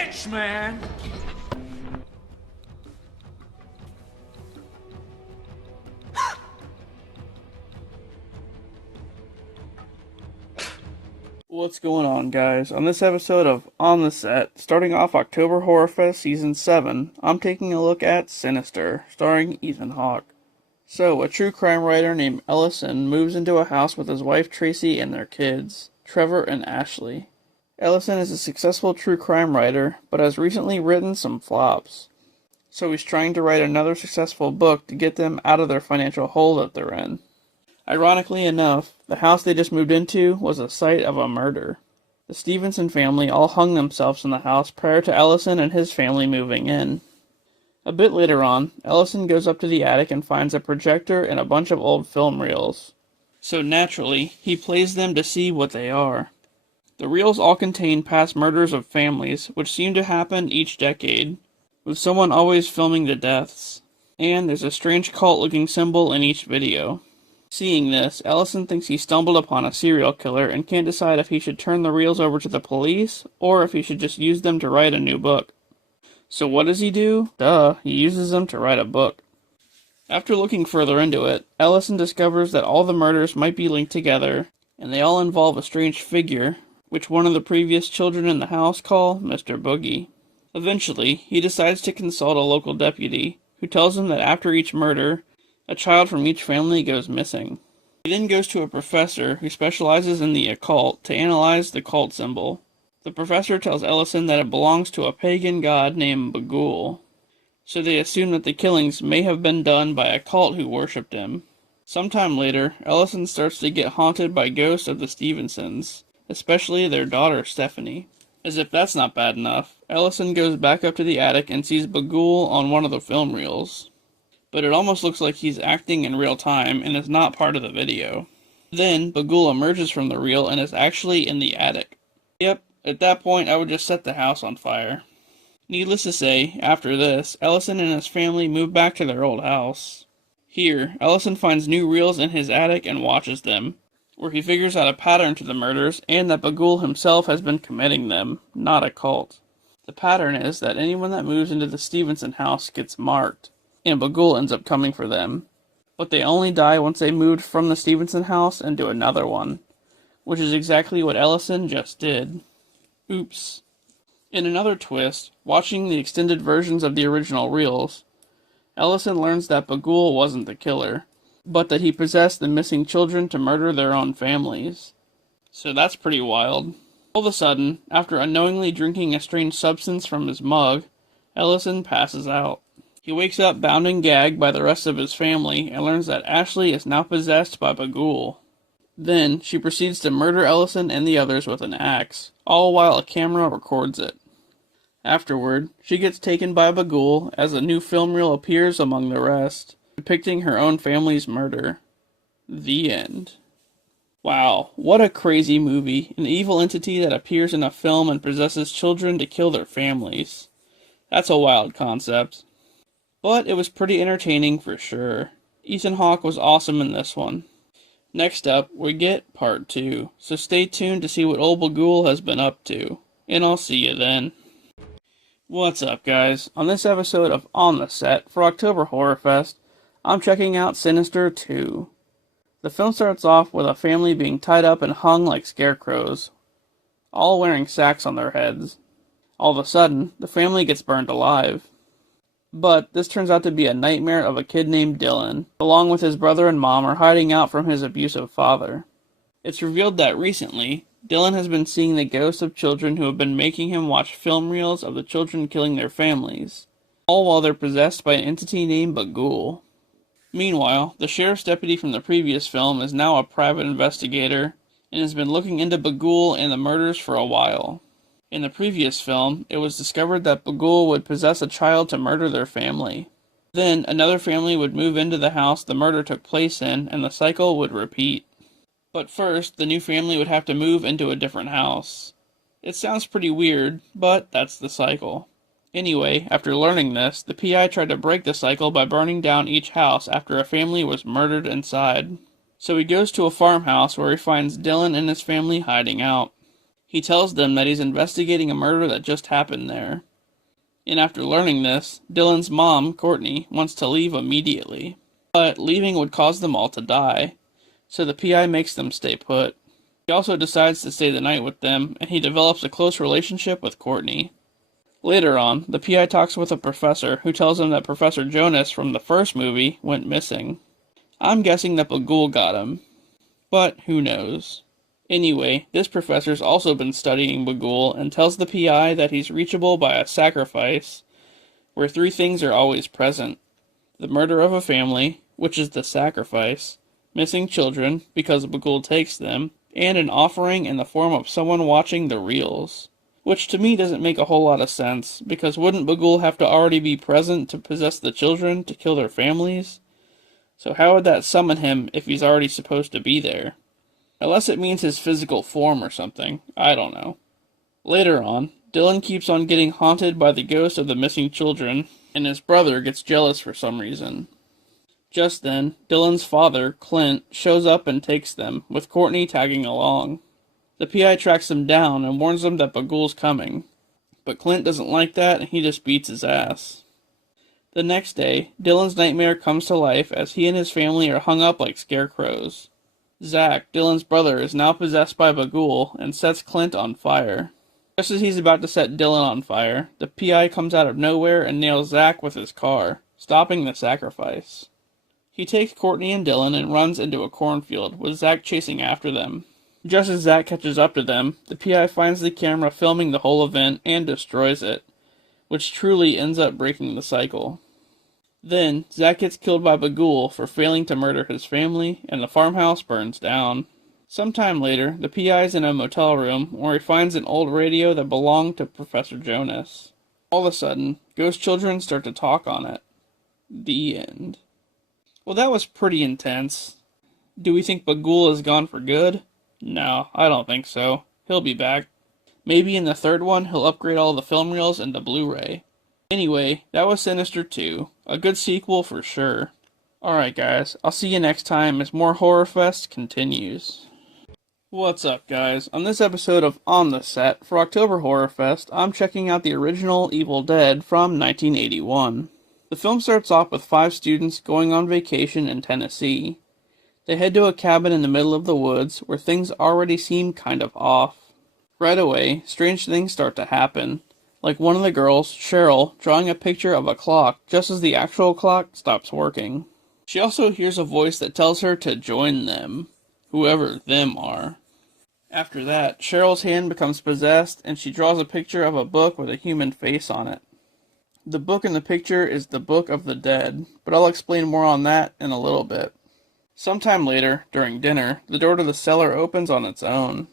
bitch, man! What's going on, guys? On this episode of On the Set, starting off October Horrorfest Season 7, I'm taking a look at Sinister, starring Ethan Hawke. So, a true crime writer named Ellison moves into a house with his wife Tracy and their kids, Trevor and Ashley. Ellison is a successful true crime writer, but has recently written some flops. So he's trying to write another successful book to get them out of their financial hole that they're in. Ironically enough, the house they just moved into was the site of a murder. The Stevenson family all hung themselves in the house prior to Ellison and his family moving in. A bit later on, Ellison goes up to the attic and finds a projector and a bunch of old film reels. So naturally, he plays them to see what they are. The reels all contain past murders of families, which seem to happen each decade, with someone always filming the deaths. And there's a strange cult-looking symbol in each video. Seeing this, Ellison thinks he stumbled upon a serial killer and can't decide if he should turn the reels over to the police, or if he should just use them to write a new book. So what does he do? Duh, he uses them to write a book. After looking further into it, Ellison discovers that all the murders might be linked together, and they all involve a strange figure, which one of the previous children in the house call Mr. Boogie. Eventually, he decides to consult a local deputy, who tells him that after each murder, a child from each family goes missing. He then goes to a professor who specializes in the occult to analyze the cult symbol. The professor tells Ellison that it belongs to a pagan god named Bagul, so they assume that the killings may have been done by a cult who worshipped him. Sometime later, Ellison starts to get haunted by ghosts of the Stevensons, especially their daughter Stephanie. As if that's not bad enough, Ellison goes back up to the attic and sees Bagul on one of the film reels. But it almost looks like he's acting in real time and is not part of the video. Then, Bagul emerges from the reel and is actually in the attic. Yep, at that point I would just set the house on fire. Needless to say, after this, Ellison and his family move back to their old house. Here, Ellison finds new reels in his attic and watches them, where he figures out a pattern to the murders and that Bagul himself has been committing them, not a cult. The pattern is that anyone that moves into the Stevenson house gets marked, and Bagul ends up coming for them. But they only die once they moved from the Stevenson house into another one, which is exactly what Ellison just did. Oops. In another twist, watching the extended versions of the original reels, Ellison learns that Bagul wasn't the killer, but that he possessed the missing children to murder their own families. So that's pretty wild. All of a sudden, after unknowingly drinking a strange substance from his mug, Ellison passes out. He wakes up bound and gagged by the rest of his family and learns that Ashley is now possessed by Bagul. Then, she proceeds to murder Ellison and the others with an axe, all while a camera records it. Afterward, she gets taken by Bagul as a new film reel appears among the rest, depicting her own family's murder. The end. Wow, what a crazy movie. An evil entity that appears in a film and possesses children to kill their families. That's a wild concept. But it was pretty entertaining for sure. Ethan Hawke was awesome in this one. Next up, we get part 2, so stay tuned to see what old Bagul has been up to. And I'll see you then. What's up, guys? On this episode of On the Set for October Horrorfest, I'm checking out Sinister 2. The film starts off with a family being tied up and hung like scarecrows, all wearing sacks on their heads. All of a sudden, the family gets burned alive. But this turns out to be a nightmare of a kid named Dylan, along with his brother and mom are hiding out from his abusive father. It's revealed that recently, Dylan has been seeing the ghosts of children who have been making him watch film reels of the children killing their families, all while they're possessed by an entity named Bagul. Meanwhile, the sheriff's deputy from the previous film is now a private investigator, and has been looking into Bagul and the murders for a while. In the previous film, it was discovered that Bagul would possess a child to murder their family. Then, another family would move into the house the murder took place in, and the cycle would repeat. But first, the new family would have to move into a different house. It sounds pretty weird, but that's the cycle. Anyway, after learning this, the PI tried to break the cycle by burning down each house after a family was murdered inside. So he goes to a farmhouse where he finds Dylan and his family hiding out. He tells them that he's investigating a murder that just happened there. And after learning this, Dylan's mom, Courtney, wants to leave immediately. But leaving would cause them all to die, so the PI makes them stay put. He also decides to stay the night with them, and he develops a close relationship with Courtney. Later on, the PI talks with a professor who tells him that Professor Jonas from the first movie went missing. I'm guessing that Bagul got him, but who knows. Anyway, this professor's also been studying Bagul and tells the PI that he's reachable by a sacrifice, where three things are always present. The murder of a family, which is the sacrifice, missing children, because Bagul takes them, and an offering in the form of someone watching the reels. Which to me doesn't make a whole lot of sense, because wouldn't Bagul have to already be present to possess the children to kill their families? So how would that summon him if he's already supposed to be there? Unless it means his physical form or something, I don't know. Later on, Dylan keeps on getting haunted by the ghost of the missing children, and his brother gets jealous for some reason. Just then, Dylan's father, Clint, shows up and takes them, with Courtney tagging along. The PI tracks them down and warns them that Bagul's coming, but Clint doesn't like that and he just beats his ass. The next day, Dylan's nightmare comes to life as he and his family are hung up like scarecrows. Zach, Dylan's brother, is now possessed by Bagul and sets Clint on fire. Just as he's about to set Dylan on fire, the PI comes out of nowhere and nails Zach with his car, stopping the sacrifice. He takes Courtney and Dylan and runs into a cornfield, with Zach chasing after them. Just as Zach catches up to them, the PI finds the camera filming the whole event and destroys it, which truly ends up breaking the cycle. Then, Zach gets killed by Bagul for failing to murder his family, and the farmhouse burns down. Sometime later, the PI is in a motel room where he finds an old radio that belonged to Professor Jonas. All of a sudden, ghost children start to talk on it. The end. Well, that was pretty intense. Do we think Bagul is gone for good? No, I don't think so. He'll be back. Maybe in the third one, he'll upgrade all the film reels into Blu-ray. Anyway, that was Sinister 2. A good sequel for sure. Alright guys, I'll see you next time as more Horrorfest continues. What's up guys? On this episode of On the Set for October Horrorfest, I'm checking out the original Evil Dead from 1981. The film starts off with 5 students going on vacation in Tennessee. They head to a cabin in the middle of the woods where things already seem kind of off. Right away, strange things start to happen, like one of the girls, Cheryl, drawing a picture of a clock just as the actual clock stops working. She also hears a voice that tells her to join them, whoever them are. After that, Cheryl's hand becomes possessed and she draws a picture of a book with a human face on it. The book in the picture is the Book of the Dead, but I'll explain more on that in a little bit. Sometime later, during dinner, the door to the cellar opens on its own.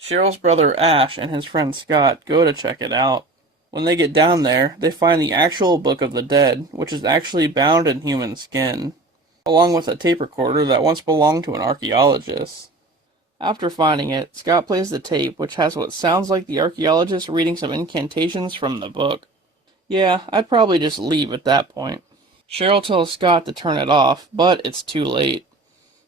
Cheryl's brother Ash and his friend Scott go to check it out. When they get down there, they find the actual Book of the Dead, which is actually bound in human skin, along with a tape recorder that once belonged to an archaeologist. After finding it, Scott plays the tape, which has what sounds like the archaeologist reading some incantations from the book. Yeah, I'd probably just leave at that point. Cheryl tells Scott to turn it off, but it's too late.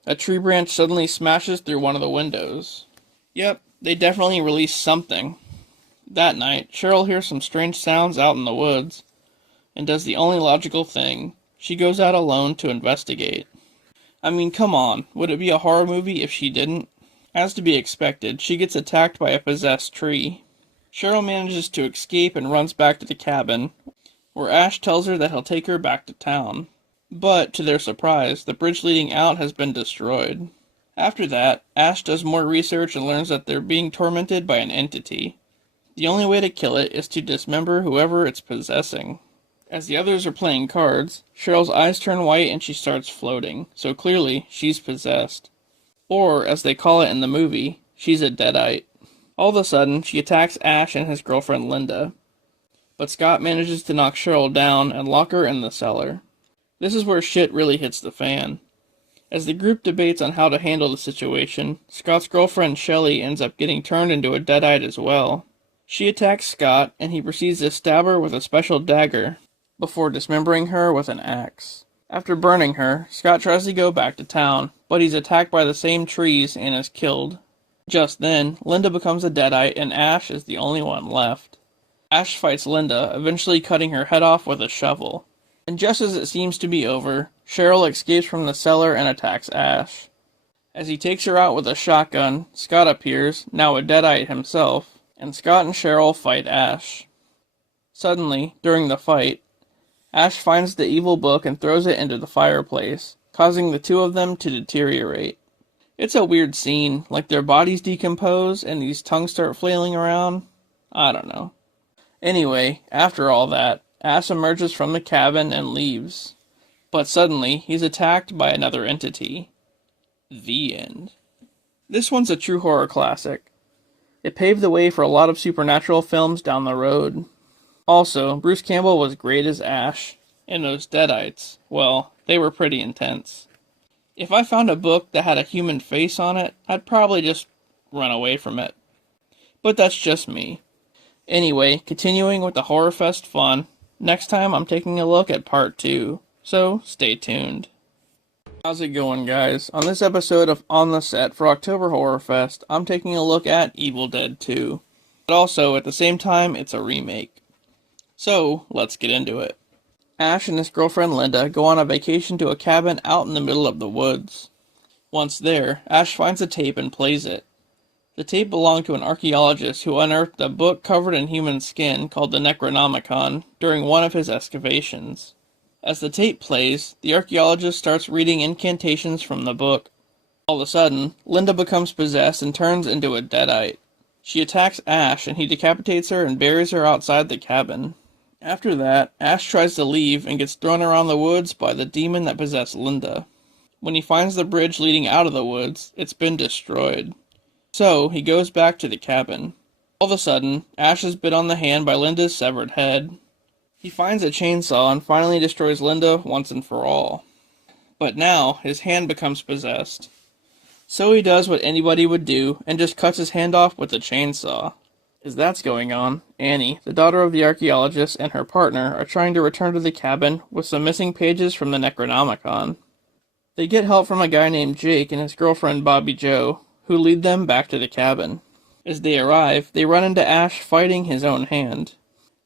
A tree branch suddenly smashes through one of the windows. Yep, they definitely released something. That night, Cheryl hears some strange sounds out in the woods, and does the only logical thing. She goes out alone to investigate. I mean, come on, would it be a horror movie if she didn't? As to be expected, she gets attacked by a possessed tree. Cheryl manages to escape and runs back to the cabin, where Ash tells her that he'll take her back to town. But, to their surprise, the bridge leading out has been destroyed. After that, Ash does more research and learns that they're being tormented by an entity. The only way to kill it is to dismember whoever it's possessing. As the others are playing cards, Cheryl's eyes turn white and she starts floating, so clearly, she's possessed. Or, as they call it in the movie, she's a deadite. All of a sudden, she attacks Ash and his girlfriend Linda. But Scott manages to knock Cheryl down and lock her in the cellar. This is where shit really hits the fan. As the group debates on how to handle the situation, Scott's girlfriend Shelley ends up getting turned into a deadite as well. She attacks Scott, and he proceeds to stab her with a special dagger, before dismembering her with an axe. After burning her, Scott tries to go back to town, but he's attacked by the same trees and is killed. Just then, Linda becomes a deadite and Ash is the only one left. Ash fights Linda, eventually cutting her head off with a shovel. And just as it seems to be over, Cheryl escapes from the cellar and attacks Ash. As he takes her out with a shotgun, Scott appears, now a deadite himself, and Scott and Cheryl fight Ash. Suddenly, during the fight, Ash finds the evil book and throws it into the fireplace, causing the two of them to deteriorate. It's a weird scene, like their bodies decompose and these tongues start flailing around. I don't know. Anyway, after all that, Ash emerges from the cabin and leaves. But suddenly, he's attacked by another entity. The end. This one's a true horror classic. It paved the way for a lot of supernatural films down the road. Also, Bruce Campbell was great as Ash, and those deadites, well, they were pretty intense. If I found a book that had a human face on it, I'd probably just run away from it. But that's just me. Anyway, continuing with the Horrorfest fun, next time I'm taking a look at part 2, so stay tuned. How's it going, guys? On this episode of On the Set for October Horrorfest, I'm taking a look at Evil Dead 2. But also, at the same time, it's a remake. So, let's get into it. Ash and his girlfriend Linda go on a vacation to a cabin out in the middle of the woods. Once there, Ash finds a tape and plays it. The tape belonged to an archaeologist who unearthed a book covered in human skin called the Necronomicon during one of his excavations. As the tape plays, the archaeologist starts reading incantations from the book. All of a sudden, Linda becomes possessed and turns into a deadite. She attacks Ash and he decapitates her and buries her outside the cabin. After that, Ash tries to leave and gets thrown around the woods by the demon that possessed Linda. When he finds the bridge leading out of the woods, it's been destroyed. So, he goes back to the cabin. All of a sudden, Ash is bit on the hand by Linda's severed head. He finds a chainsaw and finally destroys Linda once and for all. But now, his hand becomes possessed. So he does what anybody would do and just cuts his hand off with a chainsaw. As that's going on, Annie, the daughter of the archaeologist, and her partner are trying to return to the cabin with some missing pages from the Necronomicon. They get help from a guy named Jake and his girlfriend Bobby Jo, who lead them back to the cabin. As they arrive, they run into Ash fighting his own hand.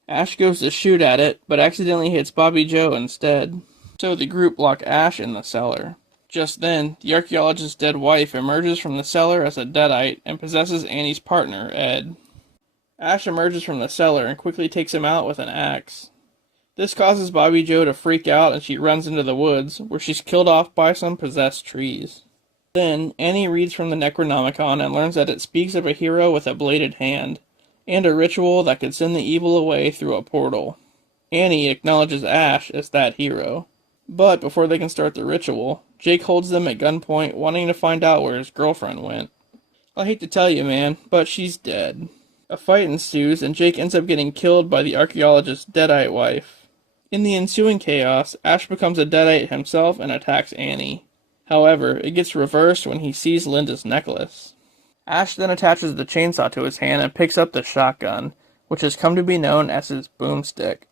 Ash goes to shoot at it, but accidentally hits Bobby Jo instead. So the group lock Ash in the cellar. Just then, the archaeologist's dead wife emerges from the cellar as a deadite and possesses Annie's partner, Ed. Ash emerges from the cellar and quickly takes him out with an axe. This causes Bobby Jo to freak out and she runs into the woods, where she's killed off by some possessed trees. Then, Annie reads from the Necronomicon and learns that it speaks of a hero with a bladed hand, and a ritual that could send the evil away through a portal. Annie acknowledges Ash as that hero. But before they can start the ritual, Jake holds them at gunpoint, wanting to find out where his girlfriend went. I hate to tell you, man, but she's dead. A fight ensues, and Jake ends up getting killed by the archaeologist's deadite wife. In the ensuing chaos, Ash becomes a deadite himself and attacks Annie. However, it gets reversed when he sees Linda's necklace. Ash then attaches the chainsaw to his hand and picks up the shotgun, which has come to be known as his boomstick.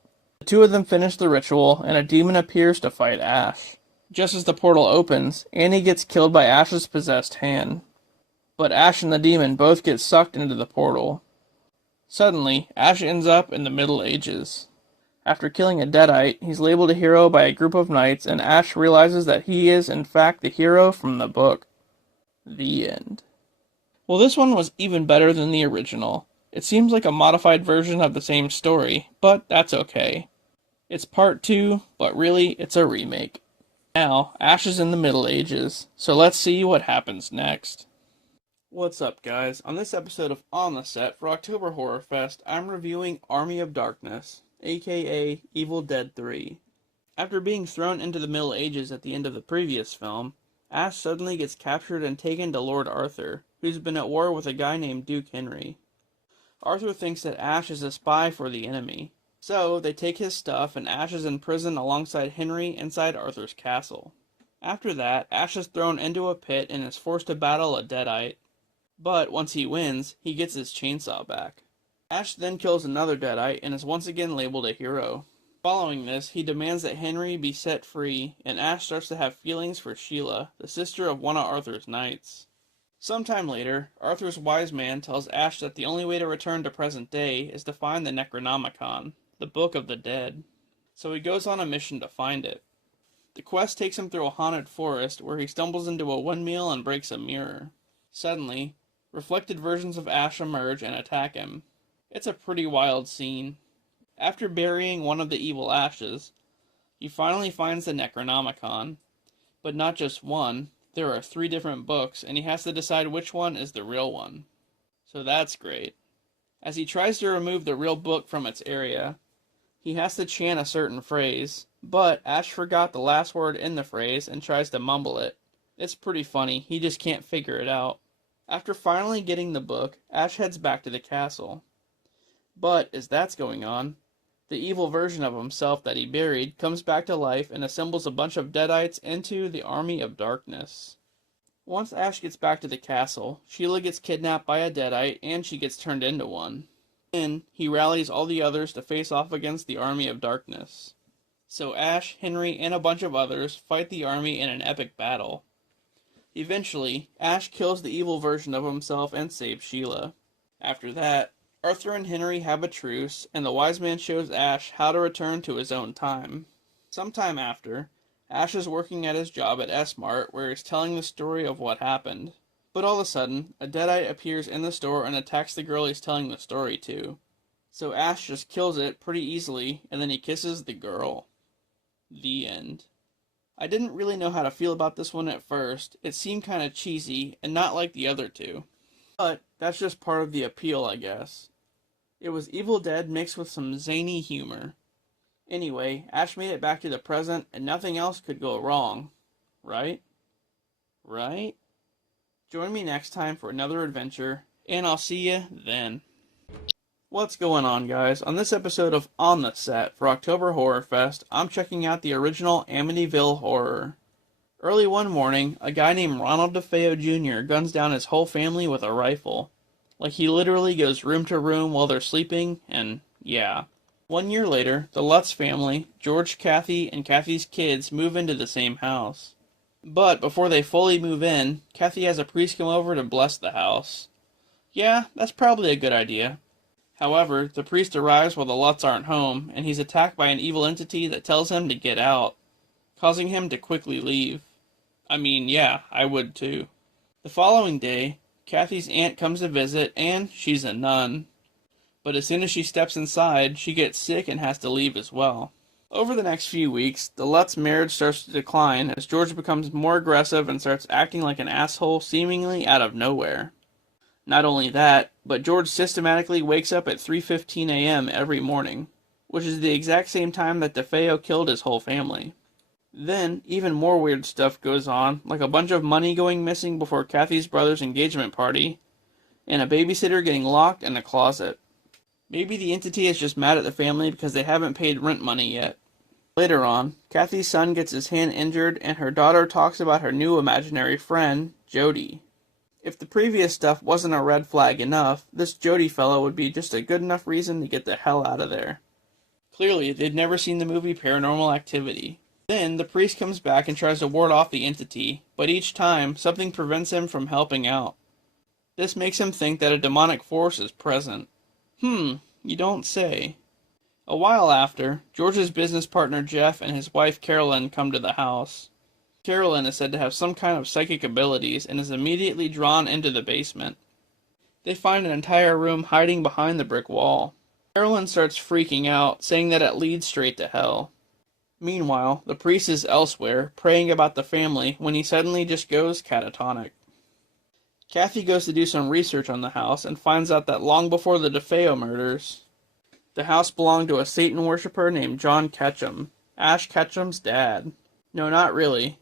The two of them finish the ritual, and a demon appears to fight Ash. Just as the portal opens, Annie gets killed by Ash's possessed hand. But Ash and the demon both get sucked into the portal. Suddenly, Ash ends up in the Middle Ages. After killing a deadite, he's labeled a hero by a group of knights, and Ash realizes that he is, in fact, the hero from the book. The end. Well, this one was even better than the original. It seems like a modified version of the same story, but that's okay. It's part 2, but really, it's a remake. Now, Ash is in the Middle Ages, so let's see what happens next. What's up, guys? On this episode of On the Set for October Horrorfest, I'm reviewing Army of Darkness, aka Evil Dead 3. After being thrown into the Middle Ages at the end of the previous film, Ash suddenly gets captured and taken to Lord Arthur, who's been at war with a guy named Duke Henry. Arthur thinks that Ash is a spy for the enemy, so they take his stuff and Ash is in prison alongside Henry inside Arthur's castle. After that, Ash is thrown into a pit and is forced to battle a deadite. But once he wins, he gets his chainsaw back. Ash then kills another deadite and is once again labeled a hero. Following this, he demands that Henry be set free, and Ash starts to have feelings for Sheila, the sister of one of Arthur's knights. Sometime later, Arthur's wise man tells Ash that the only way to return to present day is to find the Necronomicon, the Book of the Dead. So he goes on a mission to find it. The quest takes him through a haunted forest where he stumbles into a windmill and breaks a mirror. Suddenly, reflected versions of Ash emerge and attack him. It's a pretty wild scene. After burying one of the evil Ashes, he finally finds the Necronomicon. But not just one, there are 3 different books, and he has to decide which one is the real one. So that's great. As he tries to remove the real book from its area, he has to chant a certain phrase, but Ash forgot the last word in the phrase and tries to mumble it. It's pretty funny, he just can't figure it out. After finally getting the book, Ash heads back to the castle. But as that's going on, the evil version of himself that he buried comes back to life and assembles a bunch of Deadites into the Army of Darkness. Once Ash gets back to the castle, Sheila gets kidnapped by a Deadite and she gets turned into one. Then, he rallies all the others to face off against the Army of Darkness. So Ash, Henry, and a bunch of others fight the army in an epic battle. Eventually, Ash kills the evil version of himself and saves Sheila. After that, Arthur and Henry have a truce, and the wise man shows Ash how to return to his own time. Sometime after, Ash is working at his job at S-Mart, where he's telling the story of what happened. But all of a sudden, a Deadite appears in the store and attacks the girl he's telling the story to. So Ash just kills it pretty easily, and then he kisses the girl. The end. I didn't really know how to feel about this one at first. It seemed kinda cheesy, and not like the other 2. But that's just part of the appeal, I guess. It was Evil Dead mixed with some zany humor. Anyway, Ash made it back to the present, and nothing else could go wrong. Right? Right? Join me next time for another adventure, and I'll see you then. What's going on, guys? On this episode of On the Set for October Horrorfest, I'm checking out the original Amityville Horror. Early one morning, a guy named Ronald DeFeo Jr. guns down his whole family with a rifle. Like, he literally goes room to room while they're sleeping, and yeah. 1 year later, the Lutz family, George, Kathy, and Kathy's kids move into the same house. But before they fully move in, Kathy has a priest come over to bless the house. Yeah, that's probably a good idea. However, the priest arrives while the Lutz aren't home, and he's attacked by an evil entity that tells him to get out, causing him to quickly leave. I mean, yeah, I would too. The following day, Kathy's aunt comes to visit, and she's a nun. But as soon as she steps inside, she gets sick and has to leave as well. Over the next few weeks, the Lutz marriage starts to decline as George becomes more aggressive and starts acting like an asshole seemingly out of nowhere. Not only that, but George systematically wakes up at 3:15 a.m. every morning, which is the exact same time that DeFeo killed his whole family. Then, even more weird stuff goes on, like a bunch of money going missing before Kathy's brother's engagement party, and a babysitter getting locked in a closet. Maybe the entity is just mad at the family because they haven't paid rent money yet. Later on, Kathy's son gets his hand injured, and her daughter talks about her new imaginary friend, Jody. If the previous stuff wasn't a red flag enough, this Jody fellow would be just a good enough reason to get the hell out of there. Clearly, they'd never seen the movie Paranormal Activity. Then, the priest comes back and tries to ward off the entity, but each time, something prevents him from helping out. This makes him think that a demonic force is present. You don't say. A while after, George's business partner Jeff and his wife Carolyn come to the house. Carolyn is said to have some kind of psychic abilities and is immediately drawn into the basement. They find an entire room hiding behind the brick wall. Carolyn starts freaking out, saying that it leads straight to hell. Meanwhile, the priest is elsewhere, praying about the family, when he suddenly just goes catatonic. Kathy goes to do some research on the house and finds out that long before the DeFeo murders, the house belonged to a Satan worshipper named John Ketchum, Ash Ketchum's dad. No, not really.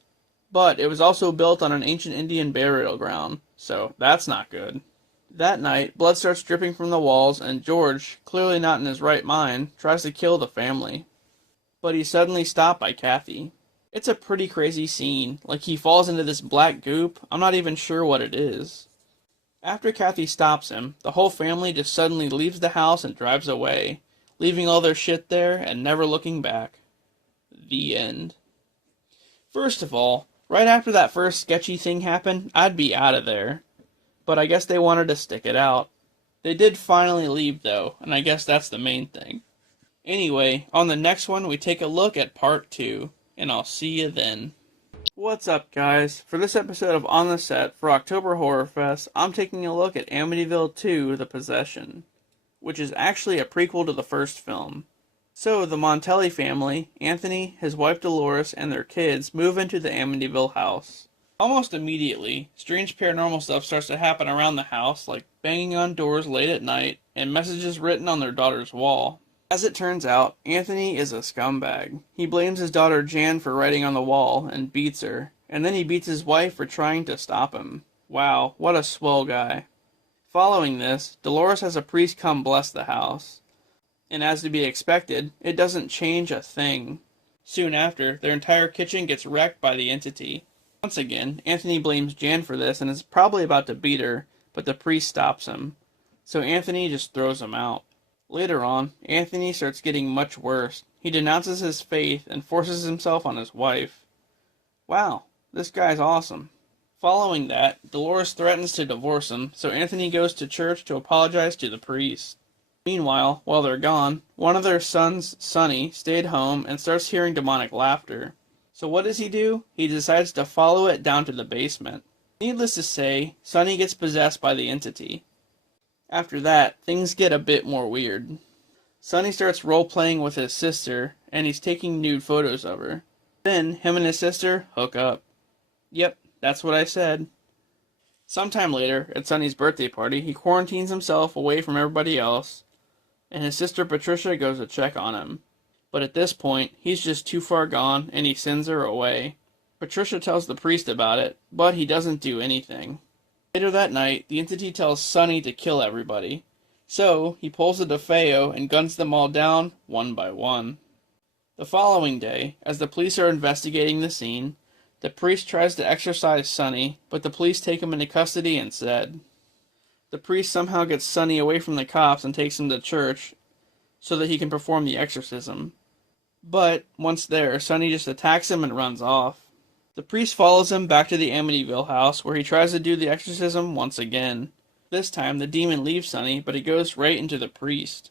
But it was also built on an ancient Indian burial ground, so that's not good. That night, blood starts dripping from the walls, and George, clearly not in his right mind, tries to kill the family. But he's suddenly stopped by Kathy. It's a pretty crazy scene, like he falls into this black goop. I'm not even sure what it is. After Kathy stops him, the whole family just suddenly leaves the house and drives away, leaving all their shit there and never looking back. The end. First of all, right after that first sketchy thing happened, I'd be out of there. but I guess they wanted to stick it out. They did finally leave though, and I guess that's the main thing. Anyway, on the next one we take a look at part 2, and I'll see you then. What's up guys? For this episode of On the Set for October Horrorfest, I'm taking a look at Amityville 2, The Possession, which is actually a prequel to the first film. So, the Montelli family, Anthony, his wife Dolores, and their kids move into the Amityville house. Almost immediately, strange paranormal stuff starts to happen around the house, like banging on doors late at night, and messages written on their daughter's wall. As it turns out, Anthony is a scumbag. He blames his daughter Jan for writing on the wall, and beats her, and then he beats his wife for trying to stop him. Wow, what a swell guy. Following this, Dolores has a priest come bless the house. And as to be expected, it doesn't change a thing. Soon after, their entire kitchen gets wrecked by the entity. Once again, Anthony blames Jan for this and is probably about to beat her, but the priest stops him. So Anthony just throws him out. Later on, Anthony starts getting much worse. He denounces his faith and forces himself on his wife. Wow, this guy's awesome. Following that, Dolores threatens to divorce him, so Anthony goes to church to apologize to the priest. Meanwhile, while they're gone, one of their sons, Sonny, stayed home and starts hearing demonic laughter. So what does he do? He decides to follow it down to the basement. Needless to say, Sonny gets possessed by the entity. After that, things get a bit more weird. Sonny starts role-playing with his sister, and he's taking nude photos of her. Then, him and his sister hook up. Yep, that's what I said. Sometime later, at Sonny's birthday party, he quarantines himself away from everybody else, and his sister Patricia goes to check on him. But at this point, he's just too far gone, and he sends her away. Patricia tells the priest about it, but he doesn't do anything. Later that night, the entity tells Sonny to kill everybody. So, he pulls a DeFeo and guns them all down, one by one. The following day, as the police are investigating the scene, the priest tries to exorcise Sonny, but the police take him into custody instead. The priest somehow gets Sonny away from the cops and takes him to church so that he can perform the exorcism. But, once there, Sonny just attacks him and runs off. The priest follows him back to the Amityville house where he tries to do the exorcism once again. This time, the demon leaves Sonny, but he goes right into the priest.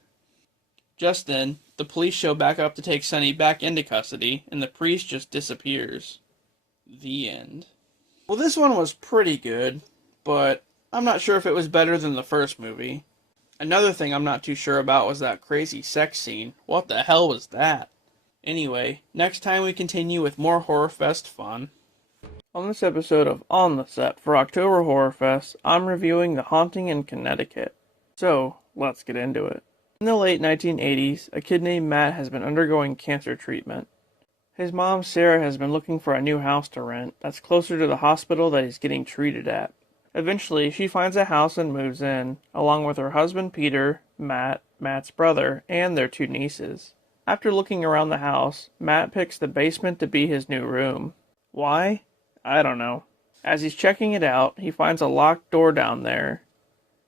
Just then, the police show back up to take Sonny back into custody, and the priest just disappears. The end. Well, this one was pretty good, but I'm not sure if it was better than the first movie. Another thing I'm not too sure about was that crazy sex scene. What the hell was that? Anyway, next time we continue with more Horrorfest fun. On this episode of On the Set for October Horrorfest, I'm reviewing The Haunting in Connecticut. So, let's get into it. In the late 1980s, a kid named Matt has been undergoing cancer treatment. His mom, Sarah, has been looking for a new house to rent that's closer to the hospital that he's getting treated at. Eventually, she finds a house and moves in, along with her husband Peter, Matt, Matt's brother, and their 2 nieces. After looking around the house, Matt picks the basement to be his new room. Why? I don't know. As he's checking it out, he finds a locked door down there.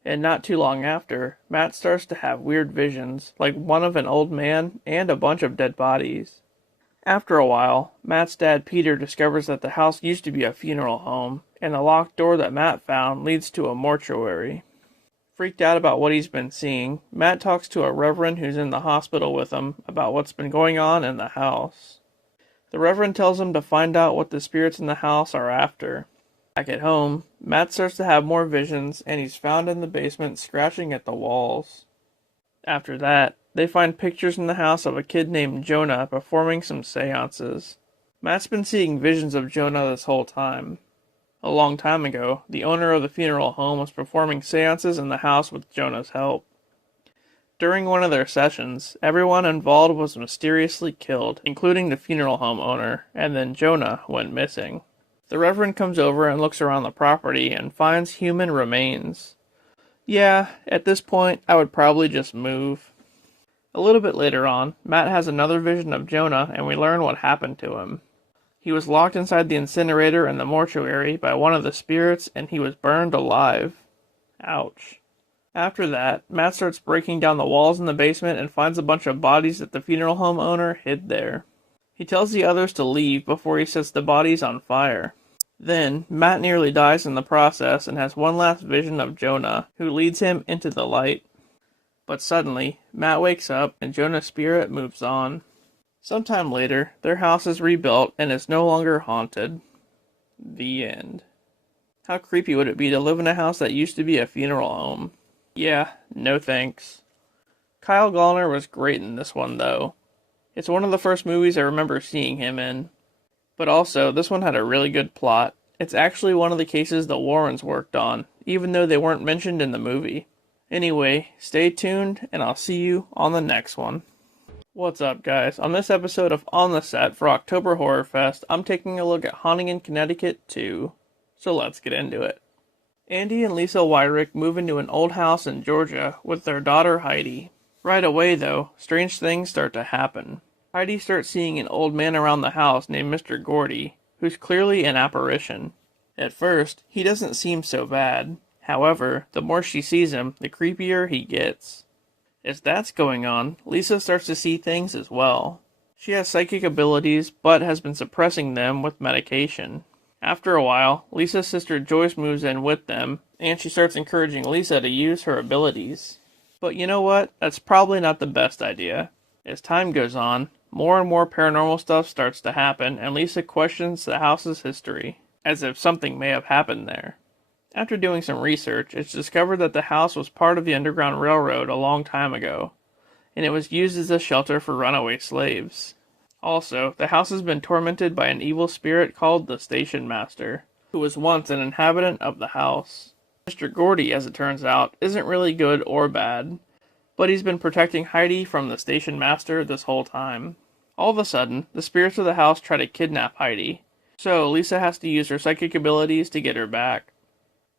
And not too long after, Matt starts to have weird visions, like one of an old man and a bunch of dead bodies. After a while, Matt's dad Peter discovers that the house used to be a funeral home, and the locked door that Matt found leads to a mortuary. Freaked out about what he's been seeing, Matt talks to a reverend who's in the hospital with him about what's been going on in the house. The reverend tells him to find out what the spirits in the house are after. Back at home, Matt starts to have more visions, and he's found in the basement scratching at the walls. After that, they find pictures in the house of a kid named Jonah performing some seances. Matt's been seeing visions of Jonah this whole time. A long time ago, the owner of the funeral home was performing seances in the house with Jonah's help. During one of their sessions, everyone involved was mysteriously killed, including the funeral home owner, and then Jonah went missing. The Reverend comes over and looks around the property and finds human remains. Yeah, at this point, I would probably just move. A little bit later on, Matt has another vision of Jonah, and we learn what happened to him. He was locked inside the incinerator in the mortuary by one of the spirits, and he was burned alive. Ouch. After that, Matt starts breaking down the walls in the basement and finds a bunch of bodies that the funeral home owner hid there. He tells the others to leave before he sets the bodies on fire. Then, Matt nearly dies in the process and has one last vision of Jonah, who leads him into the light. But suddenly, Matt wakes up and Jonah's spirit moves on. Sometime later, their house is rebuilt and is no longer haunted. The end. How creepy would it be to live in a house that used to be a funeral home? Yeah, no thanks. Kyle Gallner was great in this one, though. It's one of the first movies I remember seeing him in. But also, this one had a really good plot. It's actually one of the cases the Warrens worked on, even though they weren't mentioned in the movie. Anyway, stay tuned, and I'll see you on the next one. What's up, guys? On this episode of On the Set for October Horrorfest, I'm taking a look at Haunting in Connecticut 2. So let's get into it. Andy and Lisa Wyrick move into an old house in Georgia with their daughter Heidi. Right away, though, strange things start to happen. Heidi starts seeing an old man around the house named Mr. Gordy, who's clearly an apparition. At first, he doesn't seem so bad. However, the more she sees him, the creepier he gets. As that's going on, Lisa starts to see things as well. She has psychic abilities, but has been suppressing them with medication. After a while, Lisa's sister Joyce moves in with them, and she starts encouraging Lisa to use her abilities. But you know what? That's probably not the best idea. As time goes on, more and more paranormal stuff starts to happen, and Lisa questions the house's history, as if something may have happened there. After doing some research, it's discovered that the house was part of the Underground Railroad a long time ago, and it was used as a shelter for runaway slaves. Also, the house has been tormented by an evil spirit called the Station Master, who was once an inhabitant of the house. Mr. Gordy, as it turns out, isn't really good or bad, but he's been protecting Heidi from the Station Master this whole time. All of a sudden, the spirits of the house try to kidnap Heidi, so Lisa has to use her psychic abilities to get her back.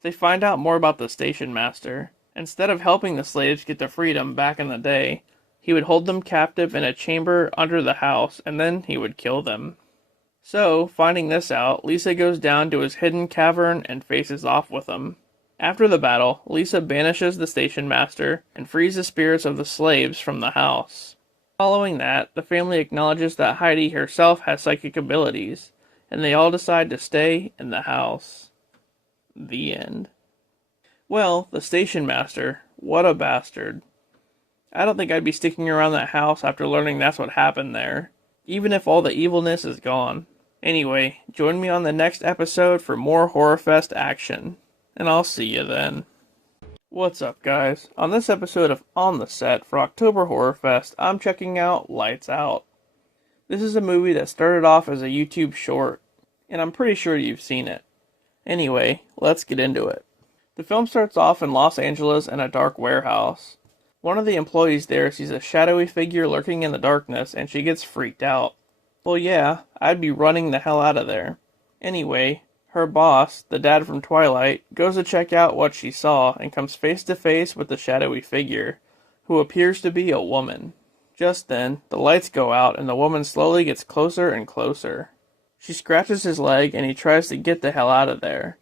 They find out more about the Station Master. Instead of helping the slaves get to freedom back in the day, he would hold them captive in a chamber under the house, and then he would kill them. So, finding this out, Lisa goes down to his hidden cavern and faces off with him. After the battle, Lisa banishes the Station Master and frees the spirits of the slaves from the house. Following that, the family acknowledges that Heidi herself has psychic abilities, and they all decide to stay in the house. The end. Well, the Station Master, what a bastard. I don't think I'd be sticking around that house after learning that's what happened there, even if all the evilness is gone. Anyway, join me on the next episode for more Horrorfest action, and I'll see you then. What's up, guys? On this episode of On the Set for October Horrorfest, I'm checking out Lights Out. This is a movie that started off as a YouTube short, and I'm pretty sure you've seen it. Anyway, let's get into it. The film starts off in Los Angeles in a dark warehouse. One of the employees there sees a shadowy figure lurking in the darkness and she gets freaked out. Well, yeah, I'd be running the hell out of there. Anyway, her boss, the dad from Twilight, goes to check out what she saw and comes face to face with the shadowy figure, who appears to be a woman. Just then, the lights go out and the woman slowly gets closer and closer. She scratches his leg and he tries to get the hell out of there.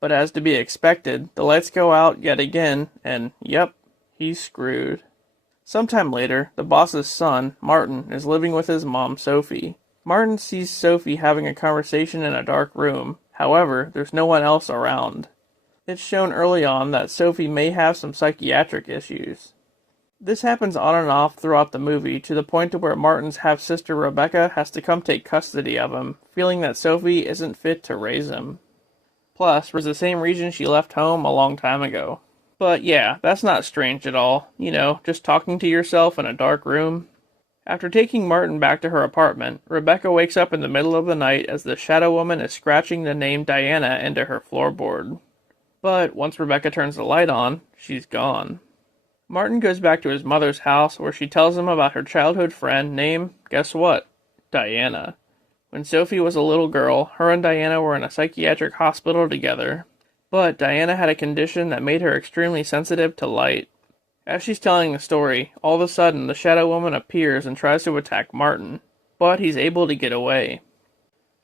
But as to be expected, the lights go out yet again, and yep, he's screwed. Sometime later, the boss's son, Martin, is living with his mom, Sophie. Martin sees Sophie having a conversation in a dark room. However, there's no one else around. It's shown early on that Sophie may have some psychiatric issues. This happens on and off throughout the movie to the point to where Martin's half-sister Rebecca has to come take custody of him, feeling that Sophie isn't fit to raise him. Plus, it was the same reason she left home a long time ago. But yeah, that's not strange at all. You know, just talking to yourself in a dark room. After taking Martin back to her apartment, Rebecca wakes up in the middle of the night as the Shadow Woman is scratching the name Diana into her floorboard. But once Rebecca turns the light on, she's gone. Martin goes back to his mother's house where she tells him about her childhood friend named, guess what? Diana. When Sophie was a little girl, her and Diana were in a psychiatric hospital together. But Diana had a condition that made her extremely sensitive to light. As she's telling the story, all of a sudden the Shadow Woman appears and tries to attack Martin, but he's able to get away.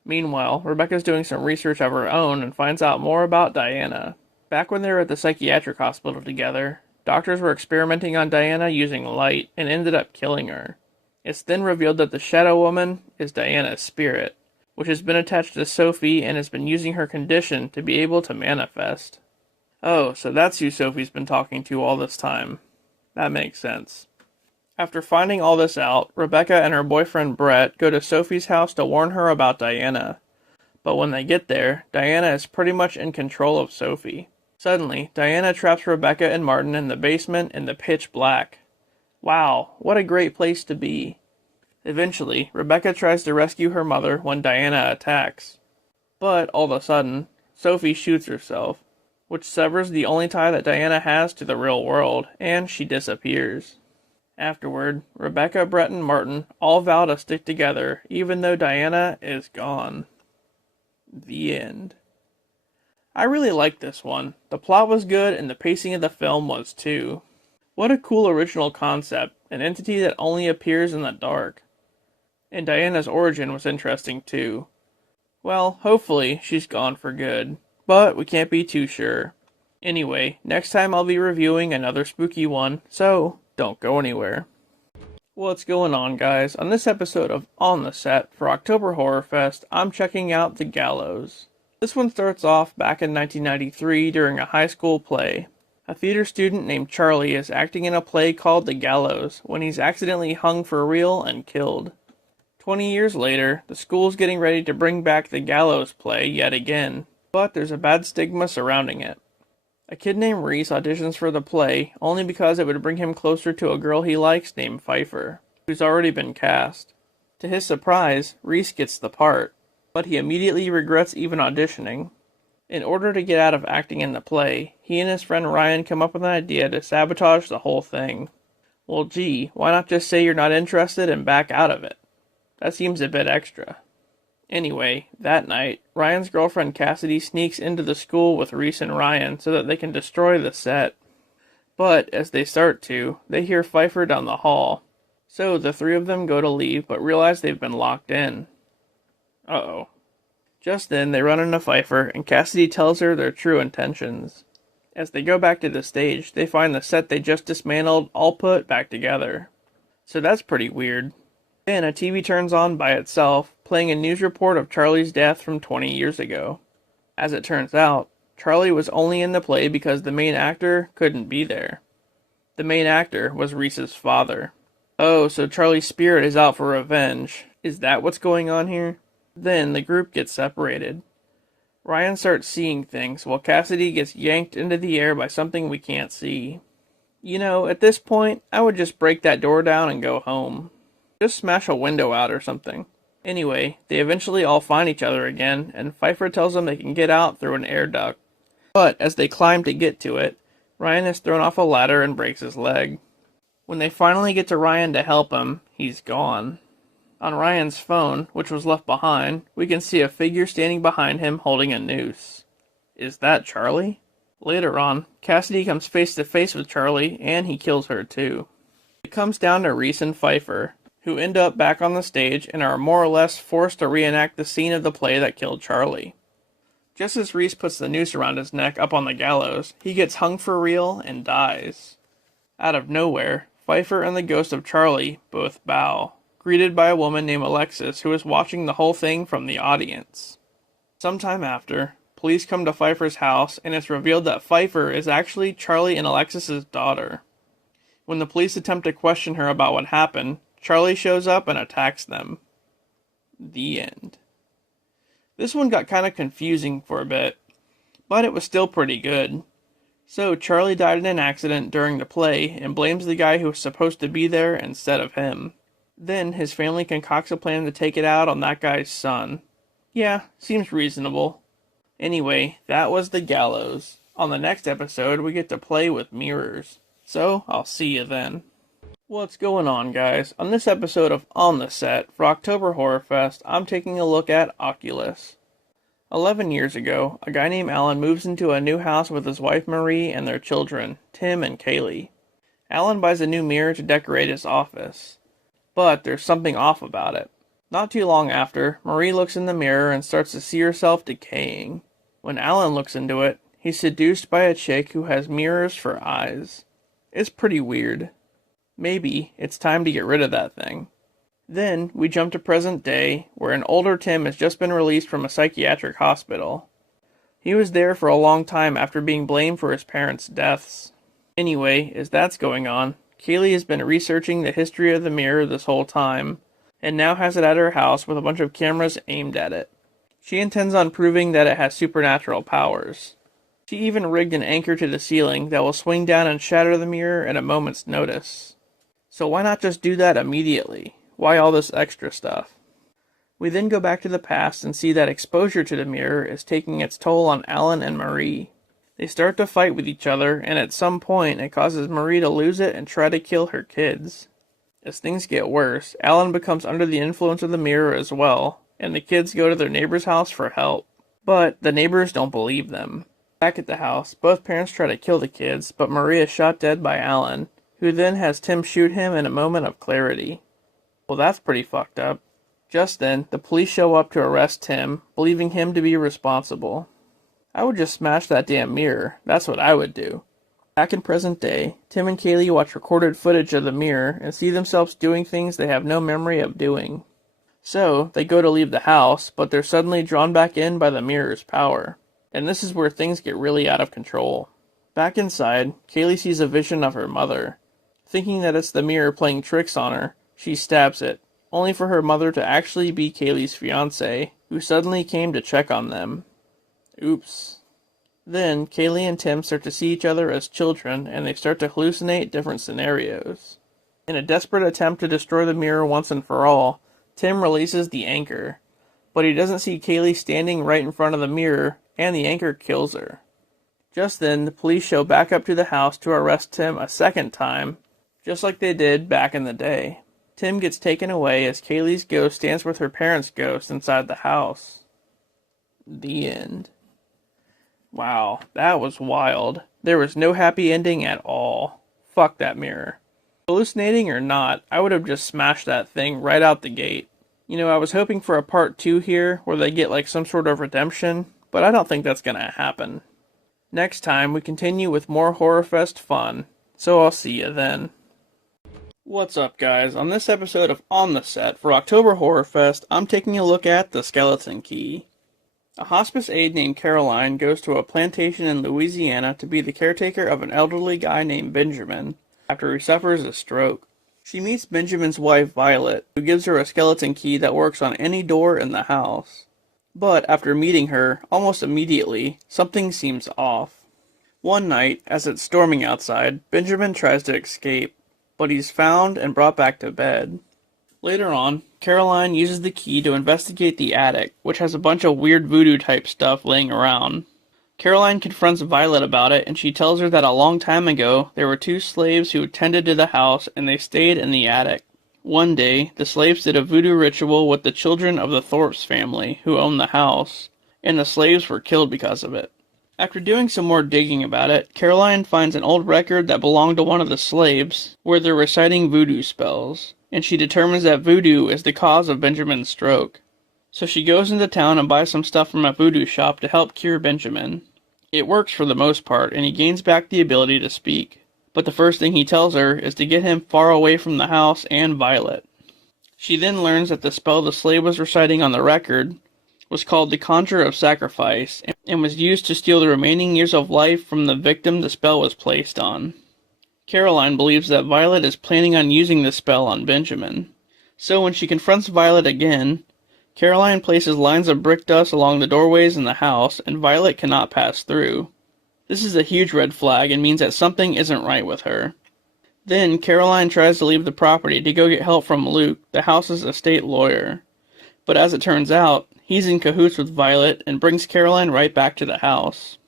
Meanwhile, Rebecca's doing some research of her own and finds out more about Diana. Back when they were at the psychiatric hospital together, doctors were experimenting on Diana using light and ended up killing her. It's then revealed that the Shadow Woman is Diana's spirit, which has been attached to Sophie and has been using her condition to be able to manifest. Oh, so that's who Sophie's been talking to all this time. That makes sense. After finding all this out, Rebecca and her boyfriend Brett go to Sophie's house to warn her about Diana. But when they get there, Diana is pretty much in control of Sophie. Suddenly, Diana traps Rebecca and Martin in the basement in the pitch black. Wow, what a great place to be. Eventually, Rebecca tries to rescue her mother when Diana attacks. But, all of a sudden, Sophie shoots herself, which severs the only tie that Diana has to the real world, and she disappears. Afterward, Rebecca, Brett, and Martin all vow to stick together, even though Diana is gone. The end. I really liked this one. The plot was good, and the pacing of the film was too. What a cool original concept, an entity that only appears in the dark. And Diana's origin was interesting too. Well, hopefully, she's gone for good. But we can't be too sure. Anyway, next time I'll be reviewing another spooky one, so don't go anywhere. What's going on, guys? On this episode of On the Set for October Horrorfest, I'm checking out The Gallows. This one starts off back in 1993 during a high school play. A theater student named Charlie is acting in a play called The Gallows when he's accidentally hung for real and killed. 20 years later, the school's getting ready to bring back the Gallows play yet again, but there's a bad stigma surrounding it. A kid named Reese auditions for the play only because it would bring him closer to a girl he likes named Pfeiffer, who's already been cast. To his surprise, Reese gets the part, but he immediately regrets even auditioning. In order to get out of acting in the play, he and his friend Ryan come up with an idea to sabotage the whole thing. Well, gee, why not just say you're not interested and back out of it? That seems a bit extra. Anyway, that night, Ryan's girlfriend Cassidy sneaks into the school with Reese and Ryan so that they can destroy the set. But, as they start to, they hear Pfeiffer down the hall. So the three of them go to leave but realize they've been locked in. Uh-oh. Just then, they run into Pfeiffer and Cassidy tells her their true intentions. As they go back to the stage, they find the set they just dismantled all put back together. So that's pretty weird. Then a TV turns on by itself, playing a news report of Charlie's death from 20 years ago. As it turns out, Charlie was only in the play because the main actor couldn't be there. The main actor was Reese's father. Oh, so Charlie's spirit is out for revenge. Is that what's going on here? Then the group gets separated. Ryan starts seeing things, while Cassidy gets yanked into the air by something we can't see. You know, at this point, I would just break that door down and go home. Just smash a window out or something. Anyway, they eventually all find each other again, and Pfeiffer tells them they can get out through an air duct. But as they climb to get to it, Ryan is thrown off a ladder and breaks his leg. When they finally get to Ryan to help him, he's gone. On Ryan's phone, which was left behind, we can see a figure standing behind him holding a noose. Is that Charlie? Later on, Cassidy comes face to face with Charlie, and he kills her too. It comes down to Reese and Pfeiffer, who end up back on the stage and are more or less forced to reenact the scene of the play that killed Charlie. Just as Reese puts the noose around his neck up on the gallows, he gets hung for real and dies. Out of nowhere, Pfeiffer and the ghost of Charlie both bow, greeted by a woman named Alexis who is watching the whole thing from the audience. Sometime after, police come to Pfeiffer's house and it's revealed that Pfeiffer is actually Charlie and Alexis's daughter. When the police attempt to question her about what happened, Charlie shows up and attacks them. The end. This one got kind of confusing for a bit, but it was still pretty good. So Charlie died in an accident during the play and blames the guy who was supposed to be there instead of him. Then his family concocts a plan to take it out on that guy's son. Yeah, seems reasonable. Anyway, that was The Gallows. On the next episode, we get to play with mirrors. So, I'll see you then. What's going on, guys? On this episode of On the Set for October Horrorfest, I'm taking a look at Oculus. 11 years ago, a guy named Alan moves into a new house with his wife Marie and their children, Tim and Kaylee. Alan buys a new mirror to decorate his office. But there's something off about it. Not too long after, Marie looks in the mirror and starts to see herself decaying. When Alan looks into it, he's seduced by a chick who has mirrors for eyes. It's pretty weird. Maybe it's time to get rid of that thing. Then we jump to present day, where an older Tim has just been released from a psychiatric hospital. He was there for a long time after being blamed for his parents' deaths. Anyway, as that's going on, Kaylee has been researching the history of the mirror this whole time, and now has it at her house with a bunch of cameras aimed at it. She intends on proving that it has supernatural powers. She even rigged an anchor to the ceiling that will swing down and shatter the mirror at a moment's notice. So why not just do that immediately? Why all this extra stuff? We then go back to the past and see that exposure to the mirror is taking its toll on Alan and Marie. They start to fight with each other, and at some point it causes Marie to lose it and try to kill her kids. As things get worse, Alan becomes under the influence of the mirror as well, and the kids go to their neighbor's house for help. But the neighbors don't believe them. Back at the house, both parents try to kill the kids, but Marie is shot dead by Alan, who then has Tim shoot him in a moment of clarity. Well, that's pretty fucked up. Just then, the police show up to arrest Tim, believing him to be responsible. I would just smash that damn mirror. That's what I would do. Back in present day, Tim and Kaylee watch recorded footage of the mirror and see themselves doing things they have no memory of doing. So, they go to leave the house, but they're suddenly drawn back in by the mirror's power. And this is where things get really out of control. Back inside, Kaylee sees a vision of her mother. Thinking that it's the mirror playing tricks on her, she stabs it, only for her mother to actually be Kaylee's fiancé, who suddenly came to check on them. Oops. Then, Kaylee and Tim start to see each other as children, and they start to hallucinate different scenarios. In a desperate attempt to destroy the mirror once and for all, Tim releases the anchor, but he doesn't see Kaylee standing right in front of the mirror, and the anchor kills her. Just then, the police show back up to the house to arrest Tim a second time, just like they did back in the day. Tim gets taken away as Kaylee's ghost stands with her parents' ghost inside the house. The end. Wow, that was wild. There was no happy ending at all. Fuck that mirror. Hallucinating or not, I would have just smashed that thing right out the gate. You know, I was hoping for a part 2 here, where they get like some sort of redemption, but I don't think that's gonna happen. Next time, we continue with more Horrorfest fun, so I'll see you then. What's up, guys? On this episode of On the Set for October Horrorfest, I'm taking a look at the Skeleton Key. A hospice aide named Caroline goes to a plantation in Louisiana to be the caretaker of an elderly guy named Benjamin, after he suffers a stroke. She meets Benjamin's wife, Violet, who gives her a skeleton key that works on any door in the house. But after meeting her, almost immediately, something seems off. One night, as it's storming outside, Benjamin tries to escape, but he's found and brought back to bed. Later on, Caroline uses the key to investigate the attic, which has a bunch of weird voodoo-type stuff laying around. Caroline confronts Violet about it, and she tells her that a long time ago, there were 2 slaves who tended to the house, and they stayed in the attic. One day, the slaves did a voodoo ritual with the children of the Thorpe's family, who owned the house, and the slaves were killed because of it. After doing some more digging about it, Caroline finds an old record that belonged to one of the slaves, where they're reciting voodoo spells, and she determines that voodoo is the cause of Benjamin's stroke. So she goes into town and buys some stuff from a voodoo shop to help cure Benjamin. It works for the most part, and he gains back the ability to speak. But the first thing he tells her is to get him far away from the house and Violet. She then learns that the spell the slave was reciting on the record was called the Conjure of Sacrifice, and was used to steal the remaining years of life from the victim the spell was placed on. Caroline believes that Violet is planning on using this spell on Benjamin. So when she confronts Violet again, Caroline places lines of brick dust along the doorways in the house, and Violet cannot pass through. This is a huge red flag and means that something isn't right with her. Then Caroline tries to leave the property to go get help from Luke, the house's estate lawyer. But as it turns out, he's in cahoots with Violet and brings Caroline right back to the house.